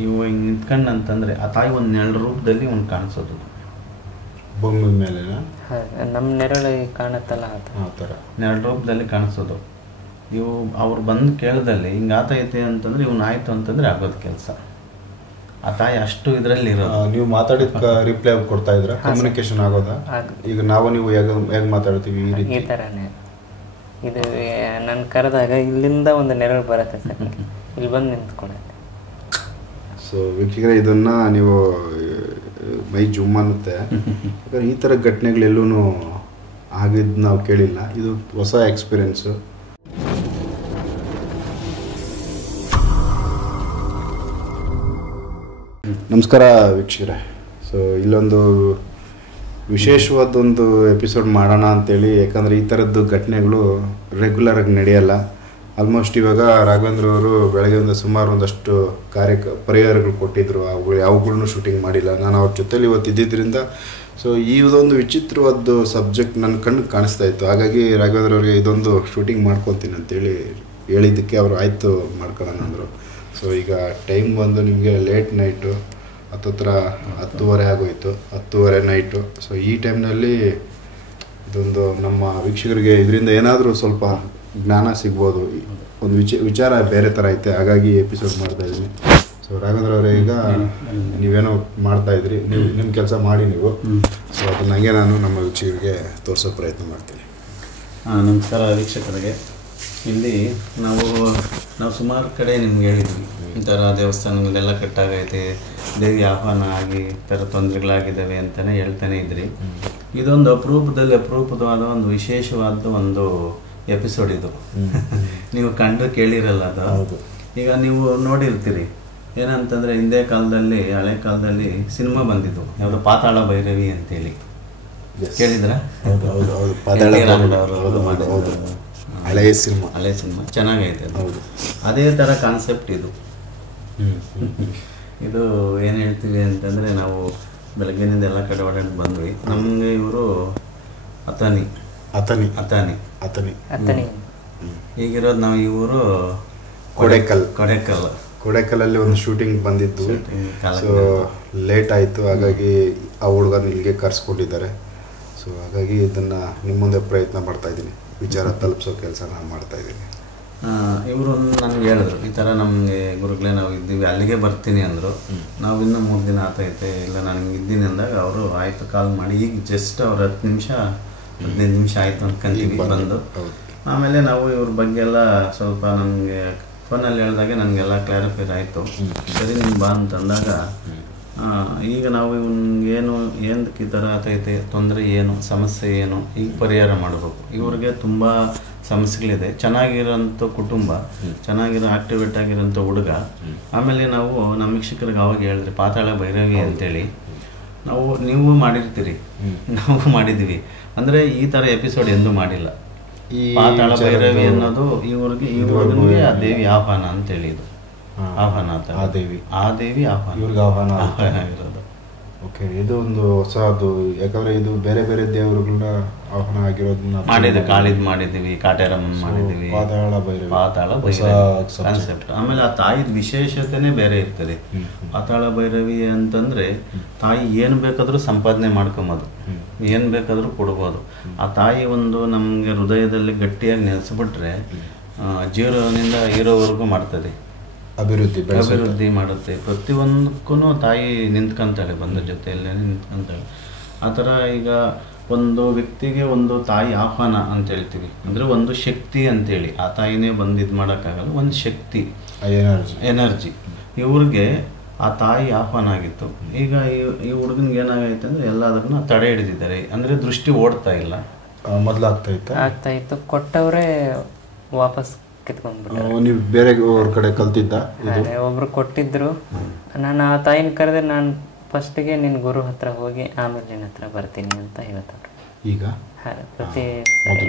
ಇವು ಹಿಂಗೆ ನಿಂತ್ಕೊಂಡು ಅಂತಂದರೆ ಆ ತಾಯಿ ಒಂದು ನೆರಳು ರೂಪದಲ್ಲಿ ಒಂದು ಕಾಣಿಸೋದು ಭೂಮಿ ಮೇಲೆ ನಮ್ಮ ನೆರಳು ಕಾಣುತ್ತಲ್ಲ ಆ ಥರ ನೆರಳು ರೂಪದಲ್ಲಿ ಕಾಣಿಸೋದು. ಇವು ಅವ್ರು ಬಂದು ಕೇಳ್ದಲ್ಲಿ ಹಿಂಗೆ ಆತೈತೆ ಅಂತಂದರೆ ಇವನು ಆಯಿತು ಅಂತಂದರೆ ಆಗೋದು ಕೆಲಸ. ಆ ತಾಯಿ ಅಷ್ಟು ಇದರಲ್ಲಿ ಇರೋದು. ನೀವು ಮಾತಾಡಿದ ರಿಪ್ಲೈ ಕೊಡ್ತಾ ಇದ್ರ ಕಮ್ಯುನಿಕೇಶನ್ ಆಗೋದಾ? ಈಗ ನಾವು ನೀವು ಹೇಗೆ ಮಾತಾಡ್ತೀವಿ ಈ ಥರನೇ. ಇದು ನಾನು ಕರೆದಾಗ ಇಲ್ಲಿಂದ ಒಂದು ನೆರಳು ಬರುತ್ತೆ ಸರ್, ಇಲ್ಲಿ ಬಂದು ನಿಂತ್ಕೊಳುತ್ತೆ. ಸೊ ವೀಕ್ಷಕರೇ, ಇದನ್ನು ನೀವು ಮೈ ಜುಮ್ ಅನ್ನುತ್ತೆ. ಯಾಕಂದರೆ ಈ ಥರ ಘಟನೆಗಳೆಲ್ಲೂ ಆಗಿದ್ದು ನಾವು ಕೇಳಿಲ್ಲ. ಇದು ಹೊಸ ಎಕ್ಸ್ಪೀರಿಯೆನ್ಸು. ನಮಸ್ಕಾರ ವೀಕ್ಷಕರೇ. ಸೊ ಇಲ್ಲೊಂದು ವಿಶೇಷವಾದೊಂದು ಎಪಿಸೋಡ್ ಮಾಡೋಣ ಅಂತೇಳಿ, ಯಾಕಂದರೆ ಈ ಥರದ್ದು ಘಟನೆಗಳು ರೆಗ್ಯುಲರಾಗಿ ನಡೆಯಲ್ಲ. ಆಲ್ಮೋಸ್ಟ್ ಇವಾಗ ರಾಘವೇಂದ್ರ ಅವರು ಬೆಳಗ್ಗೆಯಿಂದ ಸುಮಾರು ಒಂದಷ್ಟು ಪರಿಹಾರಗಳು ಕೊಟ್ಟಿದ್ದರು. ಅವುಗಳನ್ನೂ ಶೂಟಿಂಗ್ ಮಾಡಿಲ್ಲ. ನಾನು ಅವ್ರ ಜೊತೆಲಿ ಇವತ್ತು ಇದ್ದಿದ್ದರಿಂದ ಸೊ ಇದೊಂದು ವಿಚಿತ್ರವಾದ ಸಬ್ಜೆಕ್ಟ್ ನನ್ನ ಕಣ್ಣಿಗೆ ಕಾಣಿಸ್ತಾ ಇತ್ತು. ಹಾಗಾಗಿ ರಾಘವೇಂದ್ರ ಅವ್ರಿಗೆ ಇದೊಂದು ಶೂಟಿಂಗ್ ಮಾಡ್ಕೊತೀನಿ ಅಂತೇಳಿ ಹೇಳಿದ್ದಕ್ಕೆ ಅವರು ಆಯಿತು ಮಾಡ್ಕೊಳ್ಳೋಣ ಅಂದರು. ಸೊ ಈಗ ಟೈಮ್ ಬಂದು ನಿಮಗೆ ಲೇಟ್ ನೈಟು, ಹತ್ತತ್ರ 10:30 ಆಗೋಯಿತು, 10:30 ನೈಟು. ಸೊ ಈ ಟೈಮ್ನಲ್ಲಿ ಇದೊಂದು ನಮ್ಮ ವೀಕ್ಷಕರಿಗೆ ಇದರಿಂದ ಏನಾದರೂ ಸ್ವಲ್ಪ ಜ್ಞಾನ ಸಿಗ್ಬೋದು. ಒಂದು ವಿಚಾರ ಬೇರೆ ಥರ ಐತೆ, ಹಾಗಾಗಿ ಎಪಿಸೋಡ್ ಮಾಡ್ತಾಯಿದ್ದೀನಿ. ಸೊ ರಾಘವೇಂದ್ರ ಅವರೇ, ಈಗ ನೀವೇನೋ ಮಾಡ್ತಾಯಿದ್ರಿ, ನೀವು ನಿಮ್ಮ ಕೆಲಸ ಮಾಡಿ ನೀವು. ಸೊ ಅದನ್ನ ಹಂಗೆ ನಾನು ನಮ್ಮ ವೀಕ್ಷಕರಿಗೆ ತೋರಿಸೋ ಪ್ರಯತ್ನ ಮಾಡ್ತೀನಿ. ನಮಸ್ಕಾರ ವೀಕ್ಷಕರಿಗೆ. ಇಲ್ಲಿ ನಾವು ಸುಮಾರು ಕಡೆ ನಿಮ್ಗೆ ಹೇಳಿದ್ವಿ, ಈ ಥರ ದೇವಸ್ಥಾನಗಳೆಲ್ಲ ಕಟ್ಟಾಗೈತೆ, ದೇವಿ ಆಹ್ವಾನ ಆಗಿ ಈ ಥರ ತೊಂದರೆಗಳಾಗಿದ್ದಾವೆ ಅಂತಲೇ ಹೇಳ್ತಾನೆ ಇದ್ರಿ. ಇದೊಂದು ಅಪರೂಪವಾದ ಒಂದು ವಿಶೇಷವಾದ ಒಂದು ಎಪಿಸೋಡ್ ಇದು. ನೀವು ಕಂಡು ಕೇಳಿರಲ್ಲ ಅದು. ಈಗ ನೀವು ನೋಡಿರ್ತೀರಿ ಏನಂತಂದರೆ, ಹಿಂದೆ ಕಾಲದಲ್ಲಿ, ಹಳೆ ಕಾಲದಲ್ಲಿ ಸಿನಿಮಾ ಬಂದಿದ್ದು ಯಾವುದೋ ಪಾತಾಳ ಭೈರವಿ ಅಂತೇಳಿ ಕೇಳಿದ್ರ? ಹಳೆ ಸಿನಿಮಾ ಚೆನ್ನಾಗೈತೆ. ಹೌದು, ಅದೇ ಥರ ಕಾನ್ಸೆಪ್ಟ್ ಇದು. ಇದು ಏನು ಹೇಳ್ತೀವಿ ಅಂತಂದರೆ, ನಾವು ಬೆಳಗ್ಗೆನಿಂದ ಎಲ್ಲ ಕಡೆ ಓಡಾಡಿ ಬಂದ್ವಿ. ನಮಗೆ ಇವರು ಅತಾನಿ ಈಗಿರೋದು. ನಾವು ಇವರು ಕೊಡೆಕಲ್ಲಲ್ಲಿ ಒಂದು ಶೂಟಿಂಗ್ ಬಂದಿದ್ದು. ಸೊ ಲೇಟ್ ಆಯಿತು, ಹಾಗಾಗಿ ಆ ಹುಡುಗನ ಇಲ್ಲಿಗೆ ಕರ್ಸ್ಕೊಂಡಿದ್ದಾರೆ. ಸೊ ಹಾಗಾಗಿ ಇದನ್ನು ನಿಮ್ಮ ಮುಂದೆ ಪ್ರಯತ್ನ ಮಾಡ್ತಾಯಿದ್ದೀನಿ, ವಿಚಾರ ತಲುಪಿಸೋ ಕೆಲಸ ನಾನು ಮಾಡ್ತಾಯಿದ್ದೀನಿ. ಇವರು ನನಗೆ ಹೇಳಿದ್ರು, ಈ ಥರ ನಮಗೆ ಗುರುಗಳೇ ನಾವು ಇದ್ದೀವಿ, ಅಲ್ಲಿಗೆ ಬರ್ತೀನಿ ಅಂದರು. ನಾವು ಇನ್ನೂ 3 ದಿನ ಆತೈತೆ, ಇಲ್ಲ ನನಗೆ ಇದ್ದೀನಿ ಅಂದಾಗ ಅವರು ಆಯಿತು ಕಾಲ್ ಮಾಡಿ, ಈಗ ಜಸ್ಟ್ ಅವ್ರು 10-15 ನಿಮಿಷ ಆಯಿತು ಅಂದ್ಕೊಂತೀವಿ ಬಂದು. ಆಮೇಲೆ ನಾವು ಇವ್ರ ಬಗ್ಗೆ ಎಲ್ಲ ಸ್ವಲ್ಪ ನನಗೆ ಫೋನಲ್ಲಿ ಹೇಳಿದಾಗೆ ನನಗೆಲ್ಲ ಕ್ಲಾರಿಫೈ ಆಯಿತು. ಸರಿ ನಿಮ್ಗೆ ಬಾ ಅಂತಂದಾಗ, ಈಗ ನಾವು ಇವನಿಗೇನು ಏನಕ್ಕೆ ಈ ಥರ ಆತೈತೆ, ತೊಂದರೆ ಏನು, ಸಮಸ್ಯೆ ಏನು, ಈಗ ಪರಿಹಾರ ಮಾಡಬೇಕು. ಇವ್ರಿಗೆ ತುಂಬ ಸಮಸ್ಯೆಗಳಿದೆ. ಚೆನ್ನಾಗಿರೋಂಥ ಕುಟುಂಬ, ಚೆನ್ನಾಗಿರೋ ಆಕ್ಟಿವೇಟ್ ಆಗಿರೋಂಥ ಹುಡುಗ. ಆಮೇಲೆ ನಾವು ನಮ್ಮ ವೀಕ್ಷಕರಿಗೆ ಅವಾಗ ಹೇಳಿದ್ರಿ ಪಾತಾಳ ಭೈರವಿ ಅಂತೇಳಿ. ನೀವು ಮಾಡಿರ್ತೀರಿ, ನಾವು ಮಾಡಿದ್ದೀವಿ. ಅಂದರೆ ಈ ಥರ ಎಪಿಸೋಡ್ ಎಂದೂ ಮಾಡಿಲ್ಲ. ಪಾತಾಳ ಭೈರವಿ ಅನ್ನೋದು ಇವ್ರಿಗೆ ಆ ದೇವಿ ಆಹ್ವಾನ ಅಂತೇಳಿ. ಇದು ಆಹ್ವಾನ ಅಂತ, ಆ ದೇವಿ ಆಹ್ವಾನ ಆಗಿರೋದು. ಓಕೆ, ಇದು ಒಂದು ಹೊಸದು. ಯಾಕಂದರೆ ಇದು ಬೇರೆ ಬೇರೆ ದೇವರುಗಳನ್ನ ಆಹ್ವಾನ ಆಗಿರೋದನ್ನ ಮಾಡಿದ್ವಿ. ಕಾಳಿದ್ ಮಾಡಿದ್ದೀವಿ, ಕಾಟೇರಮ್ಮನ ಮಾಡಿದ್ದೀವಿ, ಪಾತಾಳ ಭೈರವಿ ಕಾನ್ಸೆಪ್ಟ್. ಆಮೇಲೆ ಆ ತಾಯಿದ ವಿಶೇಷತೆನೇ ಬೇರೆ ಇರ್ತದೆ. ಪಾತಾಳ ಭೈರವಿ ಅಂತಂದರೆ ತಾಯಿ ಏನು ಬೇಕಾದರೂ ಸಂಪಾದನೆ ಮಾಡ್ಕೊಂಬೋದು, ಏನು ಬೇಕಾದರೂ ಕೊಡ್ಬೋದು. ಆ ತಾಯಿ ಒಂದು ನಮಗೆ ಹೃದಯದಲ್ಲಿ ಗಟ್ಟಿಯಾಗಿ ನೆಲೆಸ್ಬಿಟ್ರೆ ಜೀರೋನಿಂದ ಹೀರೋವರೆಗೂ ಮಾಡ್ತದೆ, ಅಭಿವೃದ್ಧಿ ಮಾಡುತ್ತೆ. ಪ್ರತಿಯೊಂದಕ್ಕೂ ತಾಯಿ ನಿಂತ್ಕೊಂತಾಳೆ, ಬಂದ ಜೊತೆಯಲ್ಲೇ ನಿಂತ್ಕೊಂತಾಳೆ. ಆ ಥರ ಈಗ ಒಂದು ವ್ಯಕ್ತಿಗೆ ಒಂದು ತಾಯಿ ಆಹ್ವಾನ ಅಂತ ಹೇಳ್ತೀವಿ, ಅಂದರೆ ಒಂದು ಶಕ್ತಿ ಅಂತೇಳಿ. ಆ ತಾಯಿನೇ ಬಂದು ಇದು ಮಾಡೋಕ್ಕಾಗಲ್ಲ, ಒಂದು ಶಕ್ತಿ, ಎನರ್ಜಿ. ಇವ್ರಿಗೆ ಆ ತಾಯಿ ಆಹ್ವಾನ ಆಗಿತ್ತು. ಈಗ ಈ ಹುಡುಗನಿಗೆ ಏನಾಗೈತೆ ಅಂದರೆ ಎಲ್ಲದನ್ನ ತಡೆ ಹಿಡಿದಿದ್ದಾರೆ. ಅಂದರೆ ದೃಷ್ಟಿ ಓಡ್ತಾ ಇಲ್ಲ, ಮೊದಲಾಗ್ತಾ ಇತ್ತು. ಕೊಟ್ಟವರೇ ವಾಪಸ್ ಕಿತ್ಕೊಂಡ್ಬಿಟ್ಟು. ನೀವು ಬೇರೆ ಅವ್ರ ಕಡೆ ಕಲ್ತಿದ್ದ? ಒಬ್ರು ಕೊಟ್ಟಿದ್ರು. ನಾನು ಆ ತಾಯಿನ ಕರೆದ್ರೆ, ನಾನು ಫಸ್ಟಿಗೆ ನಿನ್ನ ಗುರು ಹತ್ರ ಹೋಗಿ ಆಮೇಲೆ ನಿನ್ನ ಹತ್ರ ಬರ್ತೀನಿ ಅಂತ ಹೇಳ್ತಾರೆ. ಈಗ ಪ್ರತಿ ಸರಿ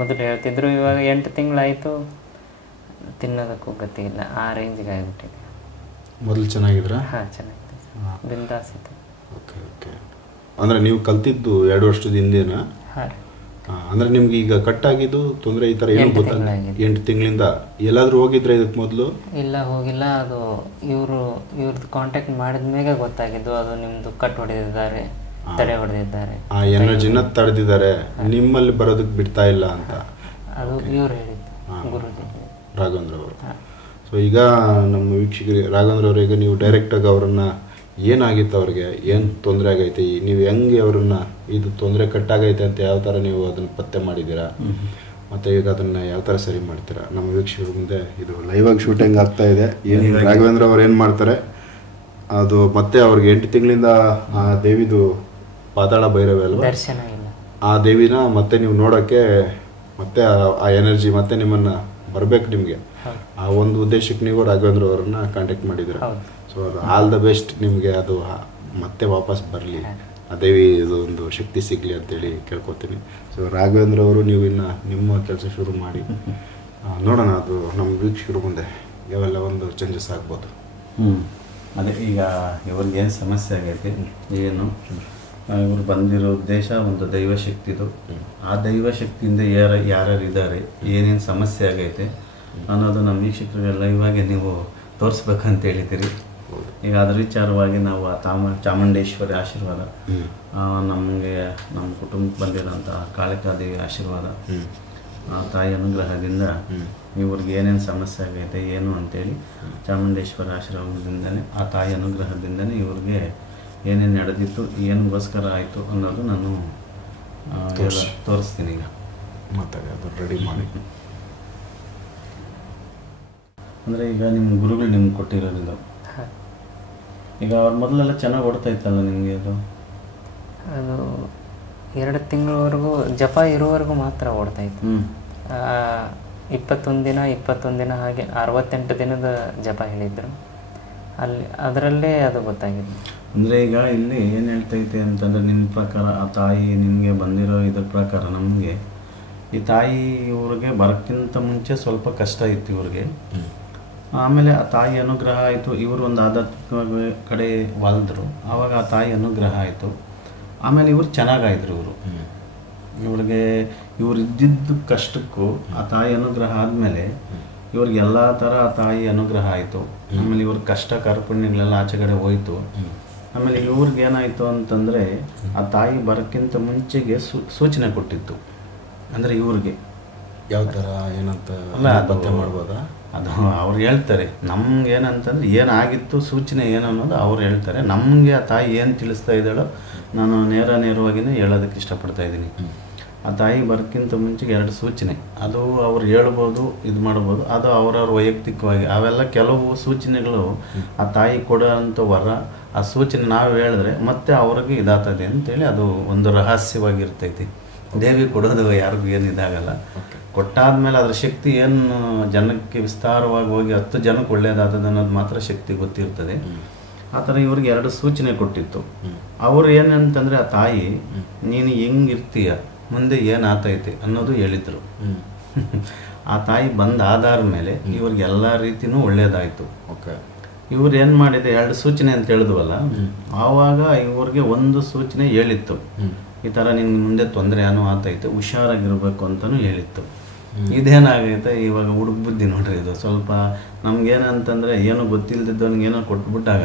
ಮೊದಲು ಹೇಳ್ತಿದ್ರು. ಇವಾಗ 8 ತಿಂಗಳಾಯಿತು, ತಿನ್ನೋದಕ್ಕೂ ಗತಿ ಇಲ್ಲ, ಆ ರೇಂಜ್ಗೆ ಆಗಿಬಿಟ್ಟಿದೆ. ಮೊದಲು ಚೆನ್ನಾಗಿದ್ರ? ಹಾಂ, ಚೆನ್ನಾಗಿದೆ, ಬಿಂದಾಸ್ ಇತ್ತು. ಓಕೆ. ಅಂದರೆ ನೀವು ಕಲ್ತಿದ್ದು 2 ವರ್ಷದ ಹಿಂದೆನಾ? ಹಾಂ. ಅಂದರೆ ನಿಮ್ಗೆ ಈಗ ಕಟ್ಟಾಗಿದ್ದು ತೊಂದರೆ ಈ ಥರ ಏನು 8 ಗೊತ್ತಾಗ ತಿಂಗಳಾಗಿದೆ. 8 ತಿಂಗಳಿಂದ ಎಲ್ಲಾದರೂ ಹೋಗಿದ್ರೆ ಇದಕ್ಕೆ ಮೊದಲು? ಇಲ್ಲ ಹೋಗಿಲ್ಲ. ಅದು ಇವ್ರದ್ದು ಕಾಂಟ್ಯಾಕ್ಟ್ ಮಾಡಿದ ಮೇಲೆ ಗೊತ್ತಾಗಿದ್ದು, ಅದು ನಿಮ್ಮದು ಕಟ್ ಹೊಡೆದಿದ್ದಾರೆ, ತಡೆ ಹೊಡೆದಿದ್ದಾರೆ, ಆ ಎನರ್ಜಿನ ತಡೆದಿದ್ದಾರೆ, ನಿಮ್ಮಲ್ಲಿ ಬರೋದಕ್ಕೆ ಬಿಡ್ತಾ ಇಲ್ಲ ಅಂತ. ಅದು ಇವ್ರು ಹೇಳಿದ್ದು, ಗುರುಜಿ ರಾಘವೇಂದ್ರ ಅವರು. ಸೊ ಈಗ ನಮ್ಮ ವೀಕ್ಷಕರಿಗೆ ರಾಘವೇಂದ್ರ ಅವರು, ಈಗ ನೀವು ಡೈರೆಕ್ಟಾಗಿ ಅವರನ್ನು ಏನಾಗಿತ್ತು, ಅವ್ರಿಗೆ ಏನು ತೊಂದರೆ ಆಗೈತೆ, ನೀವು ಹೆಂಗೆ ಅವರನ್ನು ಇದು ತೊಂದರೆ ಕಟ್ಟಾಗೈತೆ ಅಂತ ಯಾವ ಥರ ನೀವು ಅದನ್ನು ಪತ್ತೆ ಮಾಡಿದ್ದೀರಾ, ಮತ್ತು ಈಗ ಅದನ್ನು ಯಾವ ಥರ ಸರಿ ಮಾಡ್ತೀರಾ? ನಮ್ಮ ವೀಕ್ಷಕರ ಮುಂದೆ ಇದು ಲೈವಾಗಿ ಶೂಟಿಂಗ್ ಆಗ್ತಾ ಇದೆ. ಏನು ರಾಘವೇಂದ್ರ ಅವ್ರು ಏನು ಮಾಡ್ತಾರೆ ಅದು, ಮತ್ತೆ ಅವ್ರಿಗೆ 8 ತಿಂಗಳಿಂದ ಆ ದೇವಿದು ಪಾತಾಳ ಭೈರವ ಅಲ್ವಾ, ದರ್ಶನ ಇಲ್ಲ, ಆ ದೇವಿನ ಮತ್ತೆ ನೀವು ನೋಡೋಕ್ಕೆ ಮತ್ತೆ ಆ ಎನರ್ಜಿ ಮತ್ತೆ ನಿಮ್ಮನ್ನು ಬರಬೇಕು ನಿಮಗೆ. ಆ ಒಂದು ಉದ್ದೇಶಕ್ಕೆ ನೀವು ರಾಘವೇಂದ್ರ ಅವರನ್ನ ಕಾಂಟ್ಯಾಕ್ಟ್ ಮಾಡಿದ್ದೀರ. ಸೊ ಅದು ಆಲ್ ದ ಬೆಸ್ಟ್ ನಿಮಗೆ, ಅದು ಮತ್ತೆ ವಾಪಸ್ ಬರಲಿ, ಆ ದೇವಿ ಇದು ಒಂದು ಶಕ್ತಿ ಸಿಗಲಿ ಅಂತೇಳಿ ಕೇಳ್ಕೊತೀನಿ. ಸೊ ರಾಘವೇಂದ್ರ ಅವರು, ನೀವು ಇನ್ನು ನಿಮ್ಮ ಕೆಲಸ ಶುರು ಮಾಡಿ ನೋಡೋಣ, ಅದು ನಮ್ಮ ವೀಕ್ಷಕರ ಮುಂದೆ ಯಾವೆಲ್ಲ ಒಂದು ಚೇಂಜಸ್ ಆಗ್ಬೋದು. ಅದೇ ಈಗ ಇವ್ರಿಗೆ ಏನು ಸಮಸ್ಯೆ ಆಗೈತಿ, ಏನು ಇವ್ರು ಬಂದಿರೋ ಉದ್ದೇಶ ಒಂದು ದೈವಶಕ್ತಿದು. ಆ ದೈವಶಕ್ತಿಯಿಂದ ಯಾರ್ಯಾರು ಇದ್ದಾರೆ, ಏನೇನು ಸಮಸ್ಯೆ ಆಗೈತೆ ಅನ್ನೋದು ನಮ್ಮ ವೀಕ್ಷಕರಿಗೆಲ್ಲ ಇವಾಗ ನೀವು ತೋರಿಸ್ಬೇಕಂತ ಹೇಳಿದ್ದೀರಿ. ಈಗ ಅದ್ರ ವಿಚಾರವಾಗಿ ನಾವು ಆ ಚಾಮುಂಡೇಶ್ವರಿ ಆಶೀರ್ವಾದ, ನಮಗೆ ನಮ್ಮ ಕುಟುಂಬಕ್ಕೆ ಬಂದಿರೋಂಥ ಕಾಳಿಕಾದೇವಿ ಆಶೀರ್ವಾದ, ಆ ತಾಯಿ ಅನುಗ್ರಹದಿಂದ ಇವ್ರಿಗೆ ಏನೇನು ಸಮಸ್ಯೆ ಆಗೈತೆ ಏನು ಅಂತೇಳಿ ಚಾಮುಂಡೇಶ್ವರಿ ಆಶೀರ್ವಾದದಿಂದಲೇ, ಆ ತಾಯಿ ಅನುಗ್ರಹದಿಂದಲೇ ಇವ್ರಿಗೆ ಏನೇನು ನಡೆದಿತ್ತು, ಏನಿಗೋಸ್ಕರ ಆಯಿತು ಅನ್ನೋದು ನಾನು ತೋರಿಸ್ತೀನಿ. ಈಗ ಮಾತಾಡಿ ಅದು ರೆಡಿ ಮಾಡಿ. ಅಂದರೆ ಈಗ ನಿಮ್ಮ ಗುರುಗಳು ನಿಮ್ಗೆ ಕೊಟ್ಟಿರೋದು, ಈಗ ಅವ್ರ ಮೊದಲೆಲ್ಲ ಚೆನ್ನಾಗಿ ಓಡ್ತಾ ಇತ್ತಲ್ಲ ನಿಮಗೆ? ಅದು 2 ತಿಂಗಳವರೆಗೂ ಜಪ ಇರುವವರೆಗೂ ಮಾತ್ರ ಓಡ್ತಾ ಇತ್ತು. 21 ದಿನ ಹಾಗೆ 68 ದಿನದ ಜಪ ಹೇಳಿದ್ರು, ಅದರಲ್ಲೇ ಅದು ಗೊತ್ತಾಗಿದೆ. ಅಂದರೆ ಈಗ ಇಲ್ಲಿ ಏನು ಹೇಳ್ತೈತೆ ಅಂತಂದರೆ, ನಿಮ್ಮ ಪ್ರಕಾರ ಆ ತಾಯಿ ನಿಮಗೆ ಬಂದಿರೋ ಇದ್ರ ಪ್ರಕಾರ ನಮಗೆ ಈ ತಾಯಿ ಇವ್ರಿಗೆ ಬರೋಕ್ಕಿಂತ ಮುಂಚೆ ಸ್ವಲ್ಪ ಕಷ್ಟ ಇತ್ತು ಇವ್ರಿಗೆ. ಆಮೇಲೆ ಆ ತಾಯಿ ಅನುಗ್ರಹ ಆಯಿತು, ಇವರು ಒಂದು ಆಧ್ಯಾತ್ಮಿಕ ಕಡೆ ವಾಲ್ದ್ರು, ಆವಾಗ ಆ ತಾಯಿ ಅನುಗ್ರಹ ಆಯಿತು. ಆಮೇಲೆ ಇವ್ರು ಚೆನ್ನಾಗಾಯಿದ್ರು. ಇವ್ರಿಗೆ ಇವ್ರು ಇದ್ದಿದ್ದು ಕಷ್ಟಕ್ಕೂ ಆ ತಾಯಿ ಅನುಗ್ರಹ ಆದಮೇಲೆ ಇವ್ರಿಗೆ ಎಲ್ಲ ಥರ ಆ ತಾಯಿ ಅನುಗ್ರಹ ಆಯಿತು. ಆಮೇಲೆ ಇವ್ರ ಕಷ್ಟ ಕಾರ್ಪಣ್ಯಗಳೆಲ್ಲ ಆಚೆ ಕಡೆ ಹೋಯ್ತು. ಆಮೇಲೆ ಇವ್ರಿಗೆ ಏನಾಯಿತು ಅಂತಂದರೆ, ಆ ತಾಯಿ ಬರೋಕ್ಕಿಂತ ಮುಂಚೆಗೆ ಸೂಚನೆ ಕೊಟ್ಟಿತ್ತು. ಅಂದರೆ ಇವ್ರಿಗೆ ಯಾವ ಥರ ಏನಂತ ಅಲ್ಲ ಪತ್ತೆ ಮಾಡ್ಬೋದಾ? ಅದು ಅವ್ರು ಹೇಳ್ತಾರೆ. ನಮ್ಗೆ ಏನಂತಂದ್ರೆ ಏನಾಗಿತ್ತು ಸೂಚನೆ ಏನು ಅನ್ನೋದು ಅವ್ರು ಹೇಳ್ತಾರೆ. ನಮಗೆ ಆ ತಾಯಿ ಏನು ತಿಳಿಸ್ತಾ ಇದ್ದಾಳೋ ನಾನು ನೇರವಾಗಿಯೇ ಹೇಳೋದಕ್ಕೆ ಇಷ್ಟಪಡ್ತಾ ಇದ್ದೀನಿ. ಆ ತಾಯಿ ಬರೋಕ್ಕಿಂತ ಮುಂಚೆಗೆ 2 ಸೂಚನೆ, ಅದು ಅವ್ರು ಹೇಳ್ಬೋದು, ಇದು ಮಾಡ್ಬೋದು, ಅದು ಅವ್ರವ್ರ ವೈಯಕ್ತಿಕವಾಗಿ. ಅವೆಲ್ಲ ಕೆಲವು ಸೂಚನೆಗಳು ಆ ತಾಯಿ ಕೊಡೋಂಥ ವರ, ಆ ಸೂಚನೆ ನಾವು ಹೇಳಿದ್ರೆ ಮತ್ತೆ ಅವ್ರಿಗೆ ಇದಾಗ್ತದೆ ಅಂತೇಳಿ ಅದು ಒಂದು ರಹಸ್ಯವಾಗಿರ್ತೈತಿ. ದೇವಿ ಕೊಡೋದು ಯಾರಿಗೂ ಏನು ಇದಾಗಲ್ಲ. ಕೊಟ್ಟಾದ್ಮೇಲೆ ಅದ್ರ ಶಕ್ತಿ ಏನು ಜನಕ್ಕೆ ವಿಸ್ತಾರವಾಗಿ ಹೋಗಿ 10 ಜನಕ್ಕೆ ಒಳ್ಳೇದಾಗ್ತದೆ ಅನ್ನೋದು ಮಾತ್ರ ಶಕ್ತಿ ಗೊತ್ತಿರ್ತದೆ. ಆ ಥರ ಇವ್ರಿಗೆ 2 ಸೂಚನೆ ಕೊಟ್ಟಿತ್ತು. ಅವರು ಏನಂತಂದರೆ, ಆ ತಾಯಿ ನೀನು ಹೆಂಗಿರ್ತೀಯ, ಮುಂದೆ ಏನಾಗ್ತೈತೆ ಅನ್ನೋದು ಹೇಳಿದರು. ಆ ತಾಯಿ ಬಂದಾದಾರ ಮೇಲೆ ಇವ್ರಿಗೆ ಎಲ್ಲ ರೀತಿಯೂ ಒಳ್ಳೇದಾಯಿತು. ಇವ್ರು ಏನು ಮಾಡಿದೆ, 2 ಸೂಚನೆ ಅಂತ ಹೇಳಿದ್ವಲ್ಲ, ಆವಾಗ ಇವ್ರಿಗೆ 1 ಸೂಚನೆ ಹೇಳಿತ್ತು, ಈ ಥರ ನಿನ್ಗೆ ಮುಂದೆ ತೊಂದರೆ ಏನೋ ಆಗ್ತೈತೆ, ಹುಷಾರಾಗಿರ್ಬೇಕು ಅಂತಲೂ ಹೇಳಿತ್ತು. ಇದೇನಾಗೈತೆ ಇವಾಗ ಹುಡುಗ ಬುದ್ಧಿ ನೋಡ್ರಿ. ಇದು ಸ್ವಲ್ಪ ನಮ್ಗೇನಂತಂದರೆ ಏನೋ ಗೊತ್ತಿಲ್ಲದಿದ್ದವನಿಗೆ ಏನೋ ಕೊಟ್ಬಿಟ್ಟಾಗ